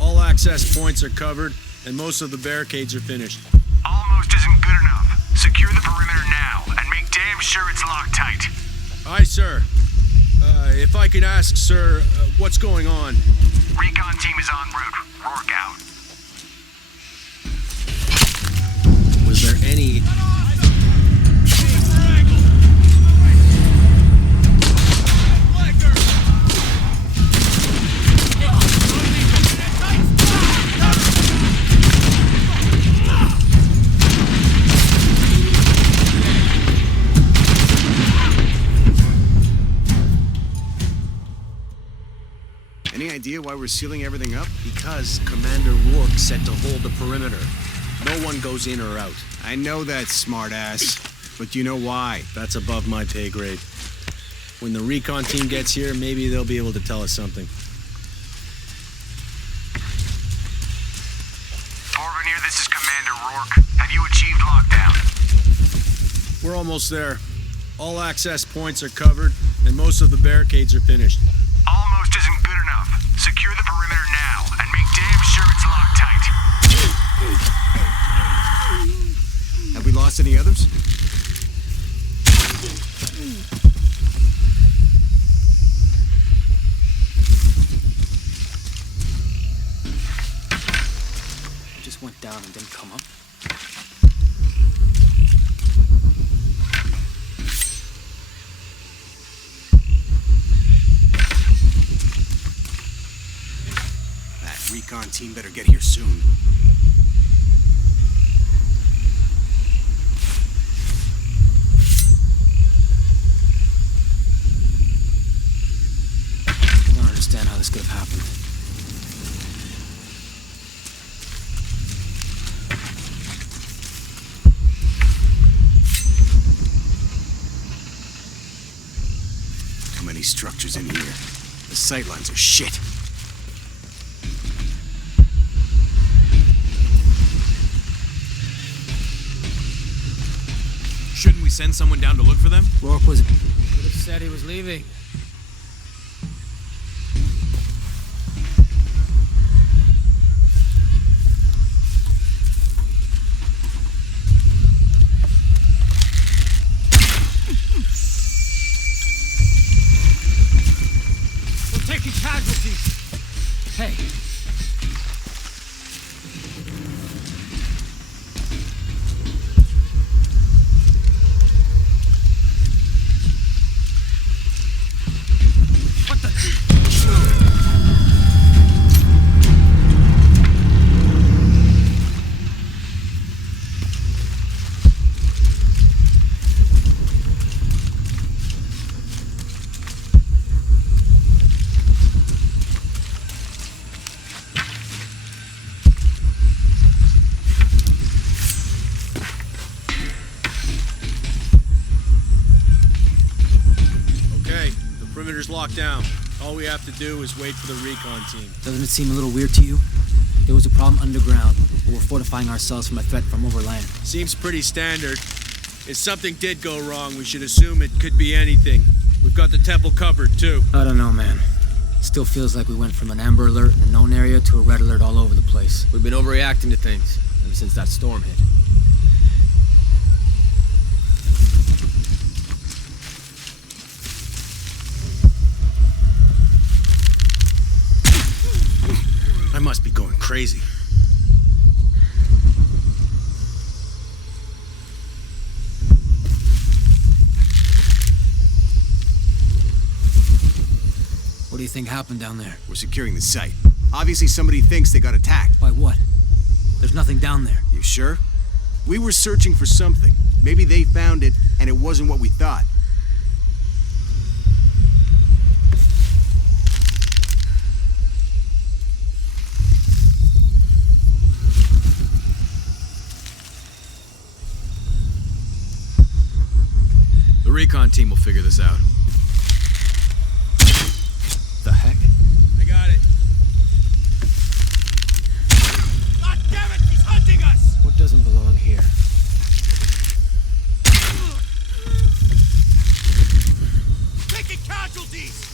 All access points are covered, and most of the barricades are finished. Almost isn't good enough. Secure the perimeter now, and make damn sure it's locked tight. Aye, sir. If I could ask, sir, what's going on? Recon team is en route. Rourke out. Was there any... Any idea why we're sealing everything up? Because Commander Rourke said to hold the perimeter. No one goes in or out. I know that, smartass. But you know why? That's above my pay grade. When the recon team gets here, maybe they'll be able to tell us something. Porvenir, this is Commander Rourke. Have you achieved lockdown? We're almost there. All access points are covered, and most of the barricades are finished. Almost isn't good enough. Secure the perimeter now, and make damn sure it's locked tight. Have we lost any others? It just went down and didn't come up. Recon team better get here soon. I don't understand how this could have happened. Too many structures in here. The sightlines are shit. Shouldn't we send someone down to look for them? Rourke could have said he was leaving. casualties! Hey. What the... Perimeter's locked down. All we have to do is wait for the recon team. Doesn't it seem a little weird to you? There was a problem underground, but we're fortifying ourselves from a threat from overland. Seems pretty standard. If something did go wrong, we should assume it could be anything. We've got the temple covered, too. I don't know, man. Still feels like we went from an amber alert in the known area to a red alert all over the place. We've been overreacting to things ever since that storm hit. I must be going crazy. What do you think happened down there? We're securing the site. Obviously somebody thinks they got attacked. By what? There's nothing down there. You sure? We were searching for something. Maybe they found it, and it wasn't what we thought. The recon team will figure this out. The heck? I got it. God damn it! He's hunting us! What doesn't belong here? Taking casualties!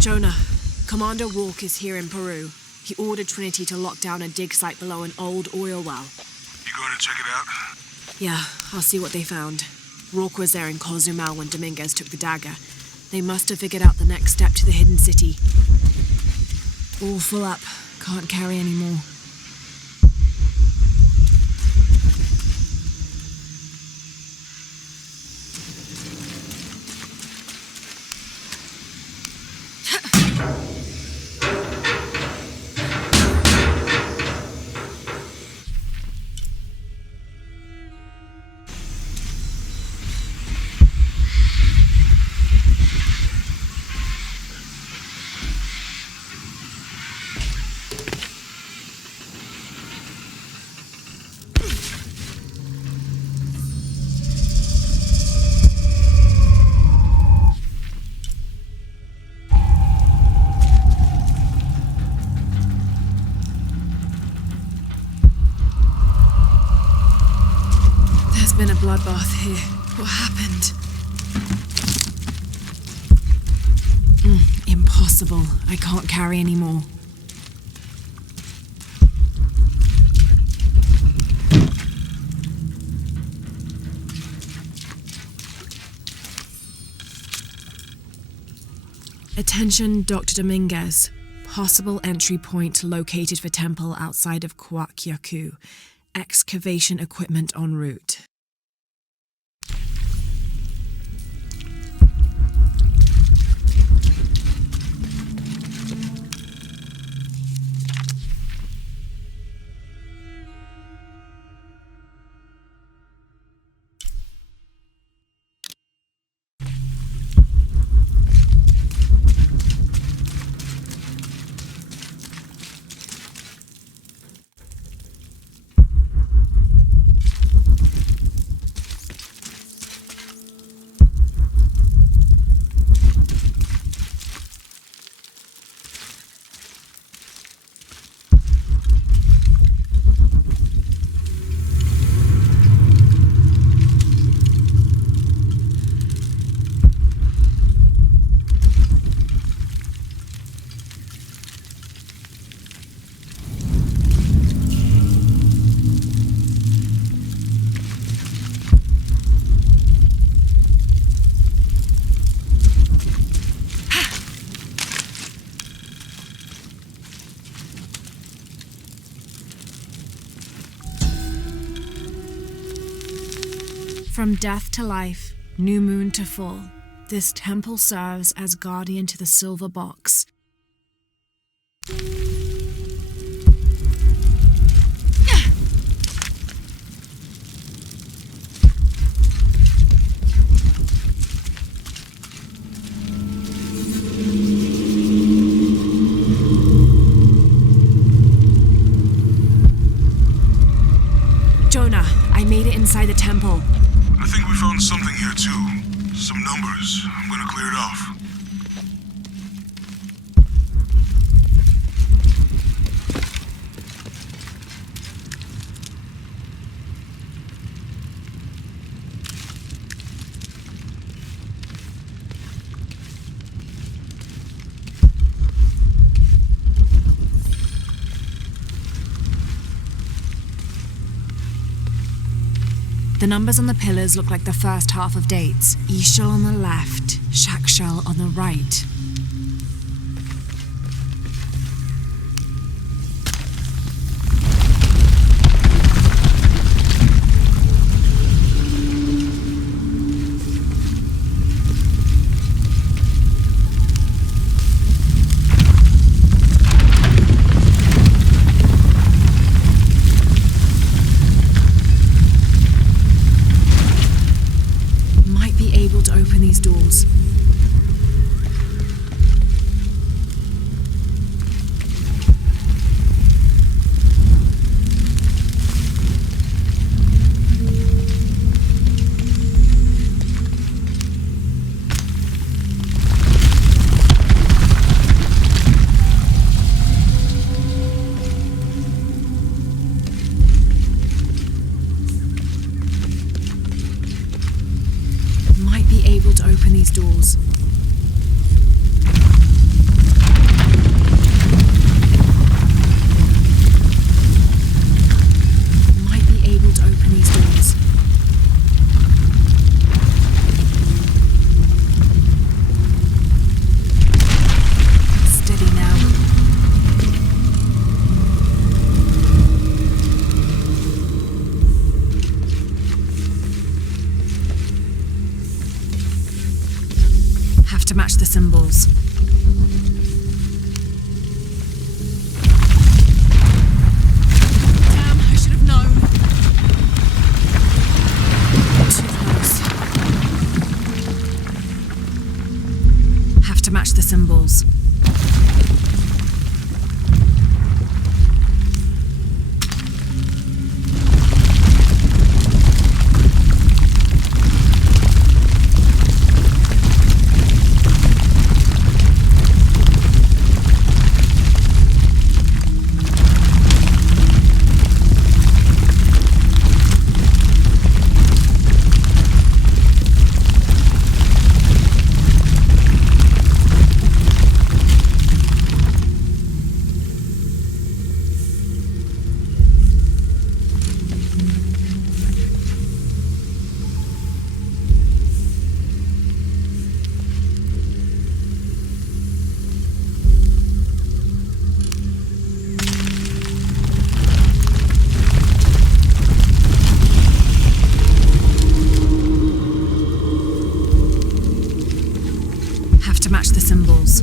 Jonah, Commander Rourke is here in Peru. He ordered Trinity to lock down a dig site below an old oil well. You going to check it out? Yeah, I'll see what they found. Rourke was there in Cozumel when Dominguez took the dagger. They must have figured out the next step to the hidden city. All full up. Can't carry any more. Been a bloodbath here. What happened? Impossible. I can't carry any more. Attention, Dr. Dominguez. Possible entry point located for temple outside of Kuwaq Yaku. Excavation equipment en route. From death to life, new moon to full, this temple serves as guardian to the silver box. Jonah, I made it inside the temple. I think we found something here too. Some numbers. I'm gonna clear it off. The numbers on the pillars look like the first half of dates. Ishal on the left, Shakshal on the right. Open these doors. Might be able to open these doors. Might be able to open these doors. Steady now. Have to match the symbols. Damn, I should have known. Too close. Have to match the symbols. To match the symbols.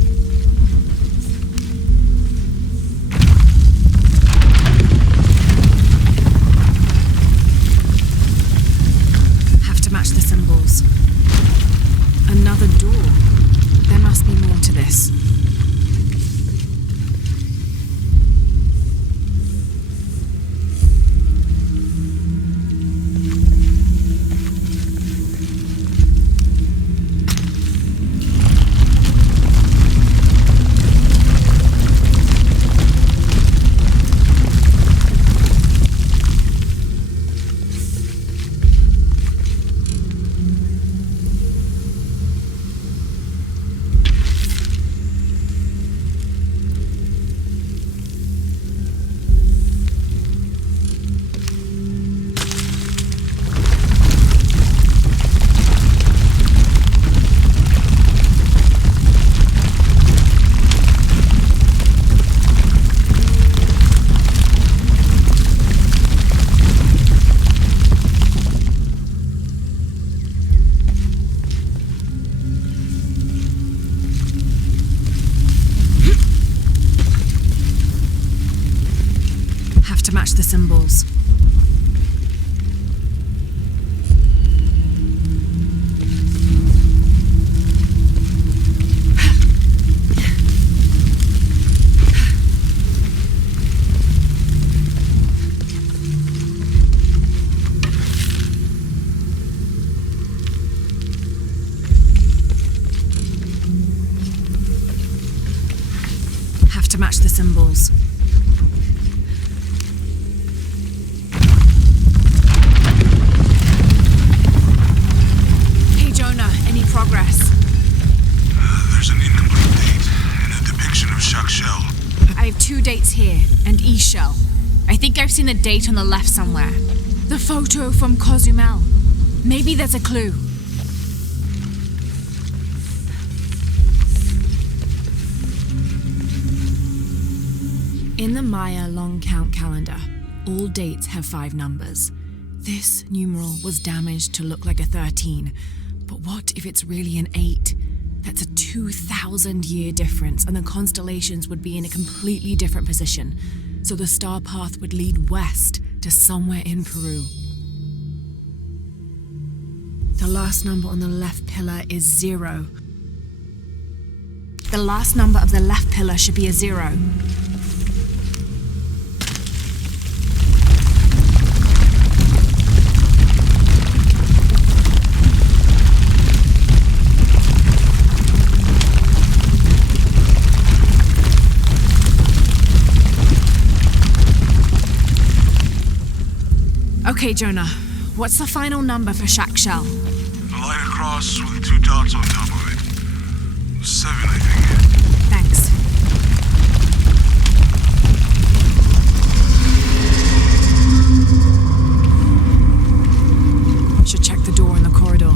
Have to match the symbols. Another door. There must be more to this. to match the symbols. Have to match the symbols. Hey Jonah, any progress? There's an incomplete date and a depiction of Shak Shell. I have 2 dates here, and E-Shell. I think I've seen the date on the left somewhere. The photo from Cozumel. Maybe there's a clue. In the Maya long count calendar, all dates have 5 numbers. This numeral was damaged to look like a 13, but what if it's really an 8? That's a 2,000-year difference, and the constellations would be in a completely different position, so the star path would lead west to somewhere in Peru. The last number on the left pillar is 0. The last number of the left pillar should be a 0. Okay, Jonah. What's the final number for Shak Shell? A line across with 2 dots on top of it. 7, I think. Thanks. Should check the door in the corridor.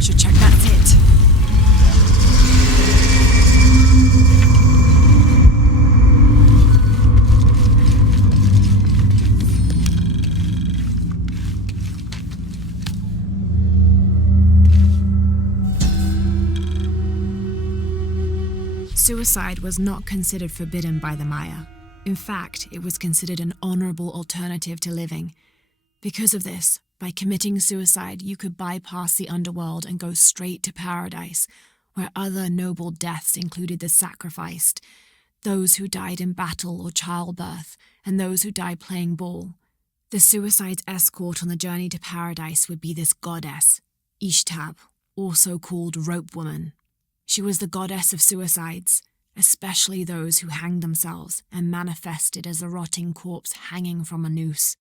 Should check that's it. Suicide was not considered forbidden by the Maya. In fact, it was considered an honorable alternative to living. Because of this, by committing suicide, you could bypass the underworld and go straight to paradise, where other noble deaths included the sacrificed, those who died in battle or childbirth, and those who died playing ball. The suicide's escort on the journey to paradise would be this goddess, Ishtab, also called Rope Woman. She was the goddess of suicides, especially those who hanged themselves and manifested as a rotting corpse hanging from a noose.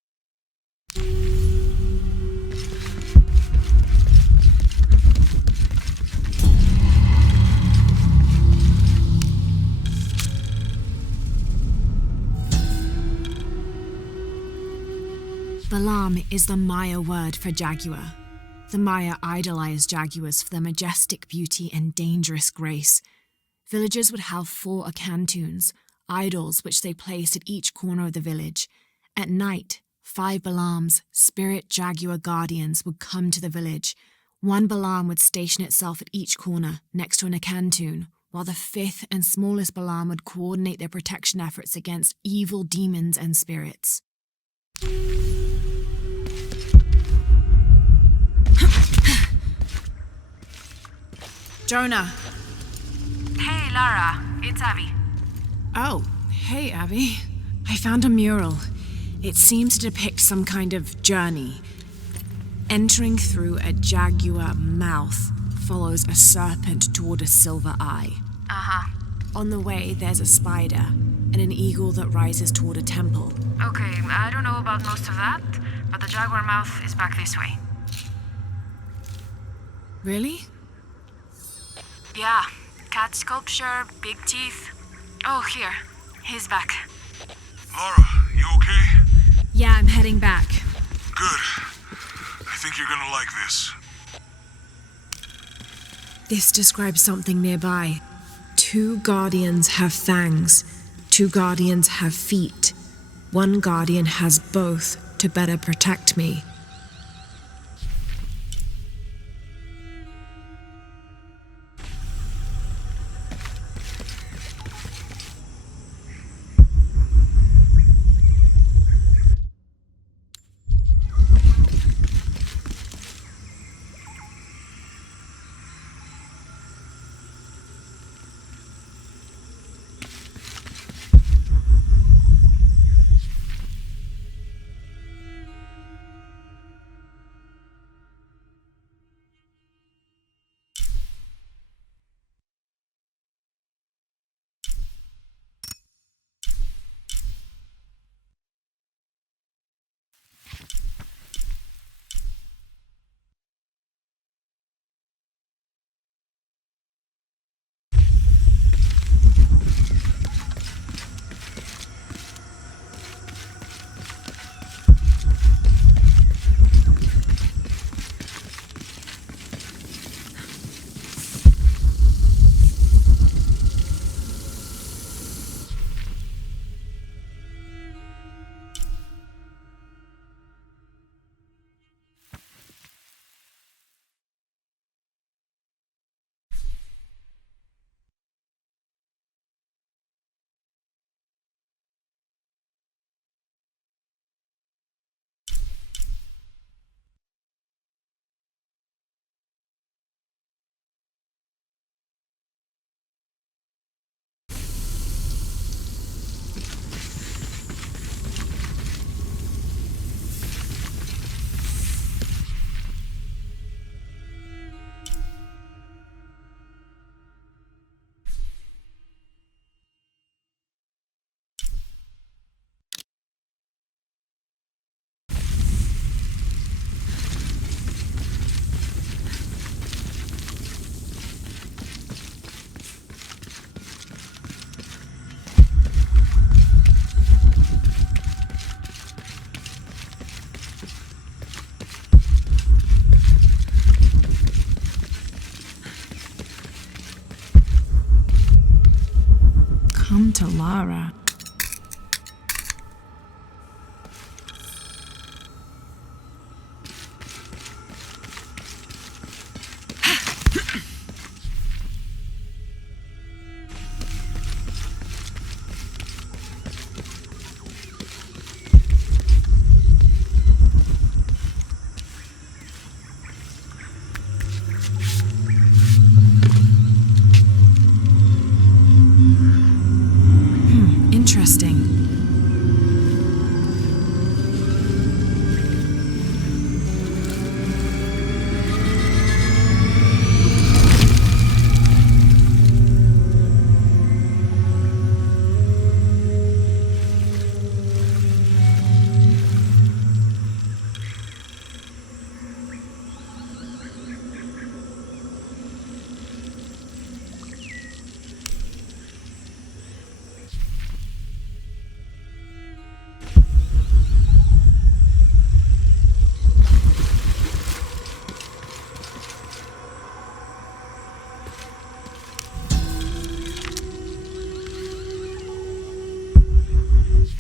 Balam is the Maya word for jaguar. The Maya idolized jaguars for their majestic beauty and dangerous grace. Villagers would have 4 akantuns, idols which they placed at each corner of the village. At night, 5 Balams, spirit jaguar guardians, would come to the village. 1 Balam would station itself at each corner, next to an akantun, while the 5th and smallest Balam would coordinate their protection efforts against evil demons and spirits. Jonah. Hey, Lara. It's Abby. Oh, hey, Abby. I found a mural. It seems to depict some kind of journey. Entering through a jaguar mouth follows a serpent toward a silver eye. Uh-huh. On the way, there's a spider and an eagle that rises toward a temple. Okay, I don't know about most of that, but the jaguar mouth is back this way. Really? Yeah. Cat sculpture, big teeth. Oh, here. He's back. Laura, you okay? Yeah, I'm heading back. Good. I think you're gonna like this. This describes something nearby. 2 guardians have fangs. 2 guardians have feet. 1 guardian has both to better protect me. Lara. Interesting.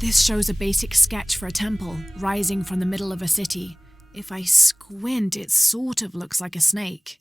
This shows a basic sketch for a temple, rising from the middle of a city. If I squint, it sort of looks like a snake.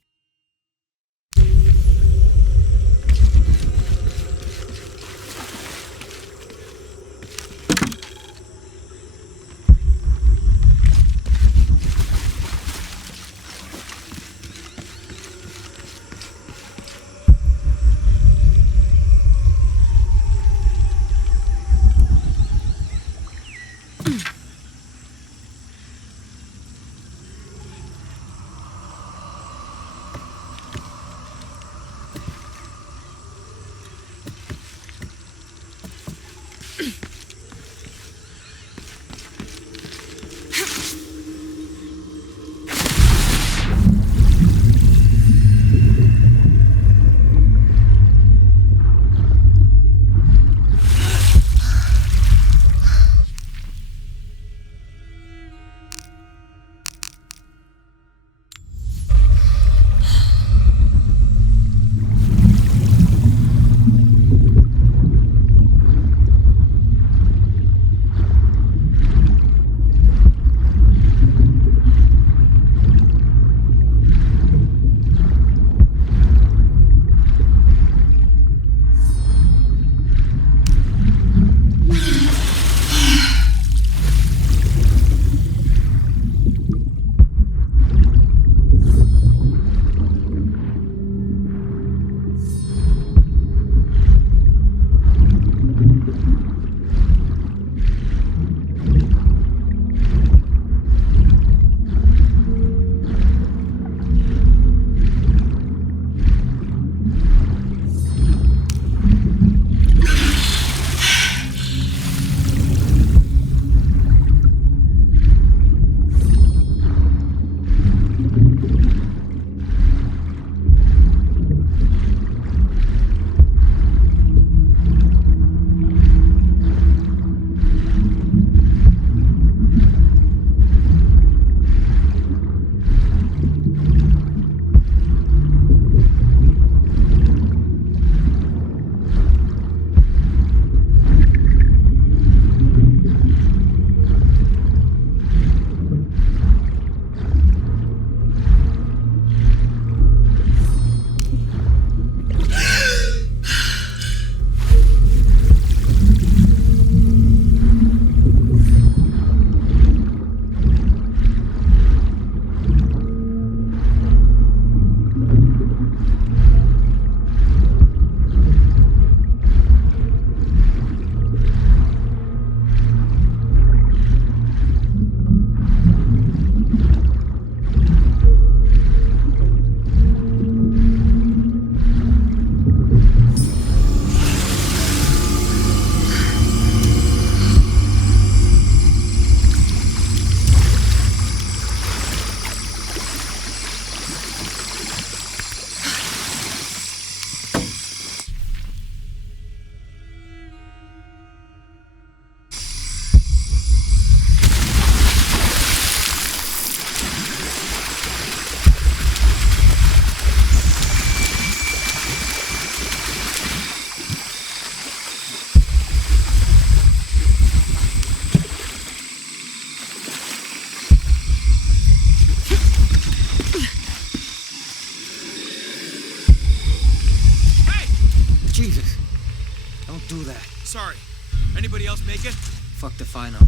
make it? Fuck the final.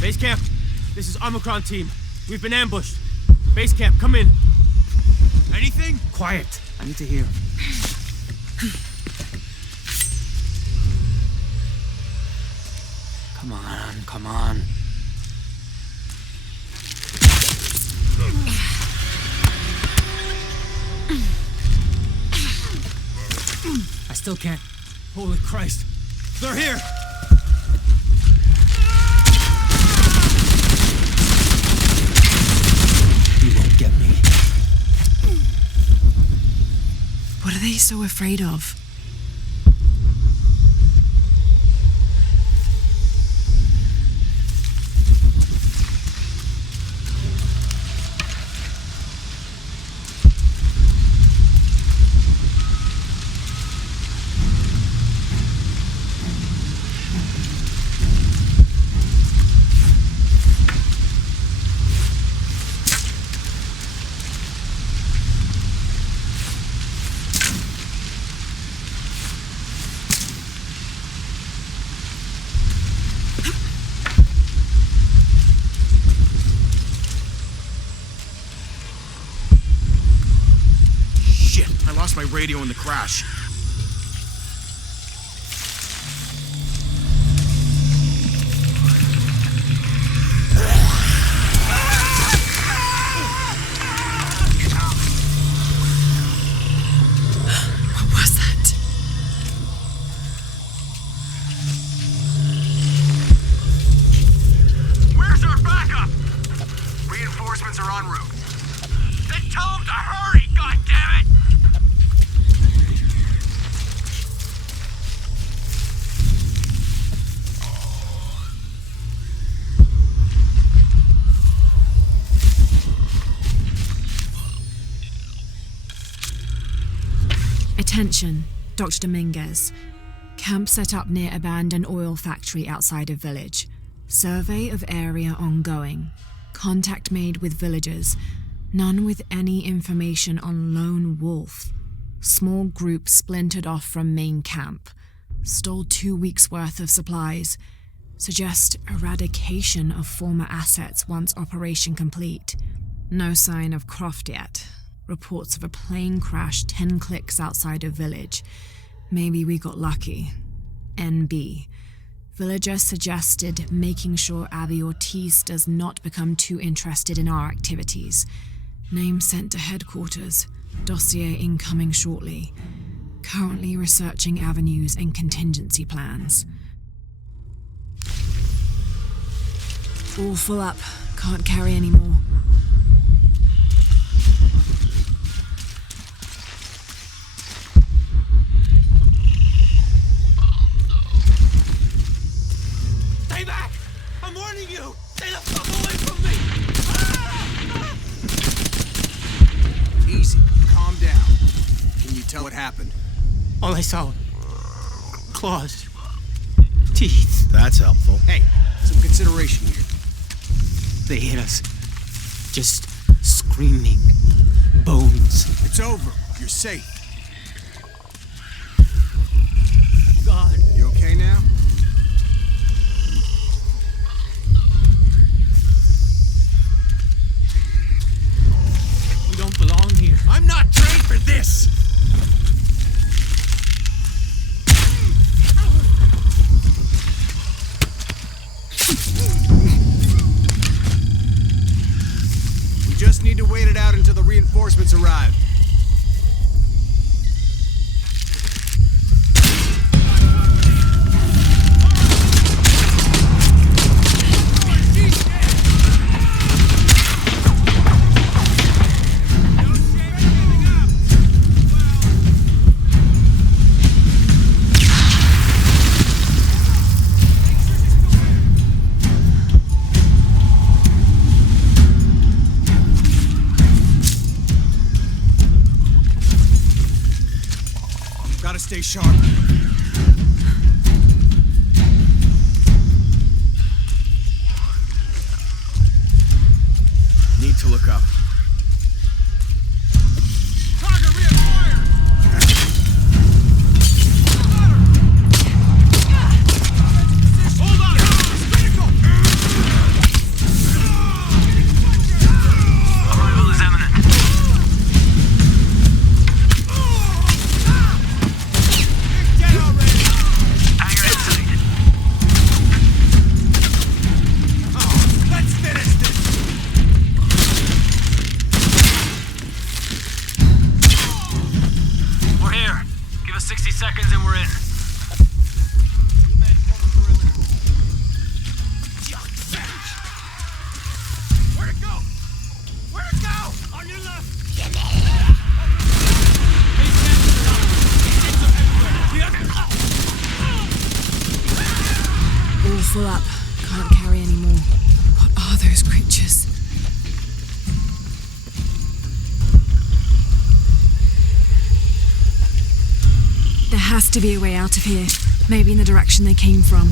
Base camp, this is Omicron team. We've been ambushed. Base camp, come in. Anything? Quiet. I need to hear. Come on, come on. I still can't. Holy Christ. They're here! You won't get me. What are they so afraid of? My radio in the crash. What was that? Where's our backup? Reinforcements are en route. Then tell them to hurry, goddammit! Attention, Dr. Dominguez. Camp set up near abandoned oil factory outside of village. Survey of area ongoing. Contact made with villagers. None with any information on lone wolf. Small group splintered off from main camp. Stole 2 weeks' worth of supplies. Suggest eradication of former assets once operation complete. No sign of Croft yet. Reports of a plane crash 10 clicks outside of village. Maybe we got lucky. NB. Villager suggested making sure Abby Ortiz does not become too interested in our activities. Name sent to headquarters. Dossier incoming shortly. Currently researching avenues and contingency plans. All full up. Can't carry any more. Stay back! I'm warning you! Stay the fuck away from me! Easy. Calm down. Can you tell what happened? All I saw... claws. Teeth. That's helpful. Hey, some consideration here. They hit us. Just screaming. Bones. It's over. You're safe. God. You okay now? We don't belong here. I'm not trained for this! We just need to wait it out until the reinforcements arrive. Gotta stay sharp. Need to look up. Target reacquired! Another 60 seconds and we're in. Where'd it go? Where'd it go? On your left. All full up. Can't carry any more. What are those creatures? There has to be a way out of here. Maybe in the direction they came from.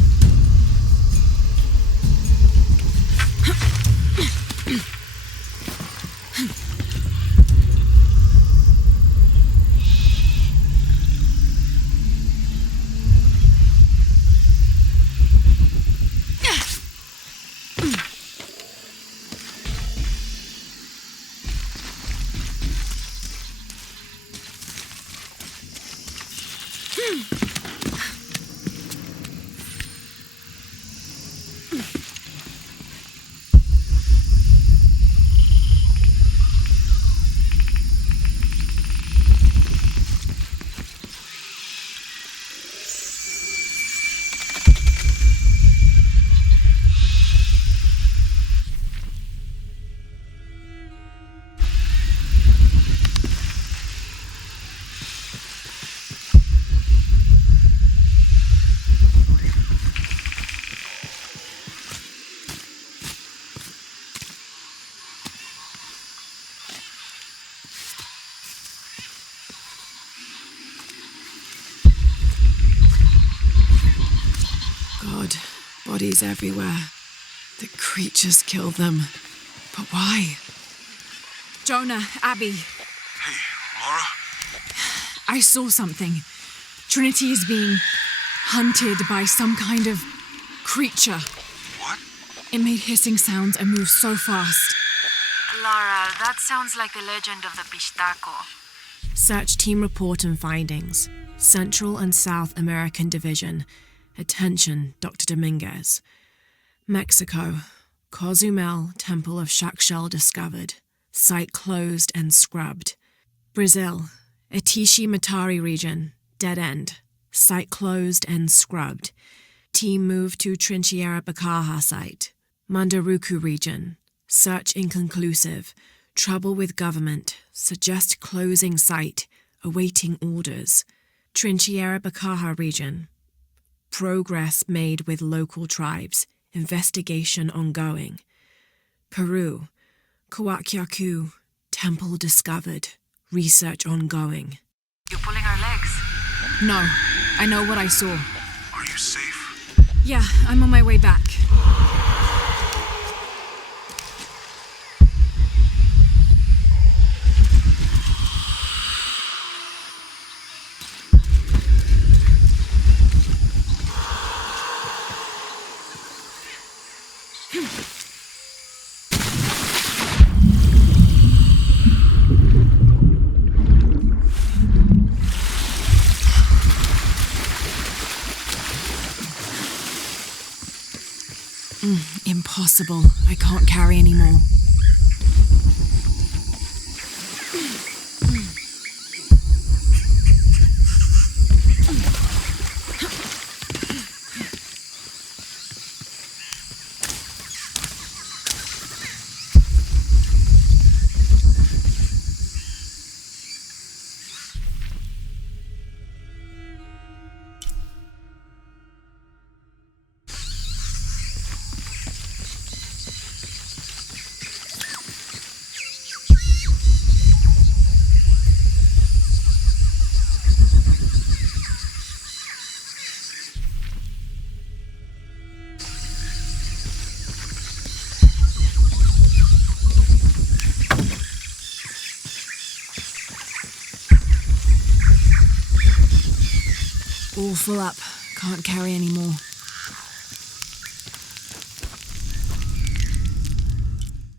God, bodies everywhere. The creatures killed them. But why? Jonah, Abby, Hey, Laura? I saw something. Trinity is being hunted by some kind of creature. What? It made hissing sounds and moved so fast. Lara, that sounds like the legend of the Pistaco. Search team report and findings. Central and South American Division. Attention, Dr. Dominguez. Mexico. Cozumel Temple of Shakshel discovered. Site closed and scrubbed. Brazil. Atishi Matari region. Dead end. Site closed and scrubbed. Team moved to Trinchera Bacaja site. Mandaruku region. Search inconclusive. Trouble with government. Suggest closing site. Awaiting orders. Trinchera Bacaja region. Progress made with local tribes. Investigation ongoing. Peru. Kuwaq Yaku. Temple discovered. Research ongoing. You pulling our legs? No, I know what I saw. Are you safe? Yeah, I'm on my way back. Impossible. I can't carry any more. All full up. Can't carry any more.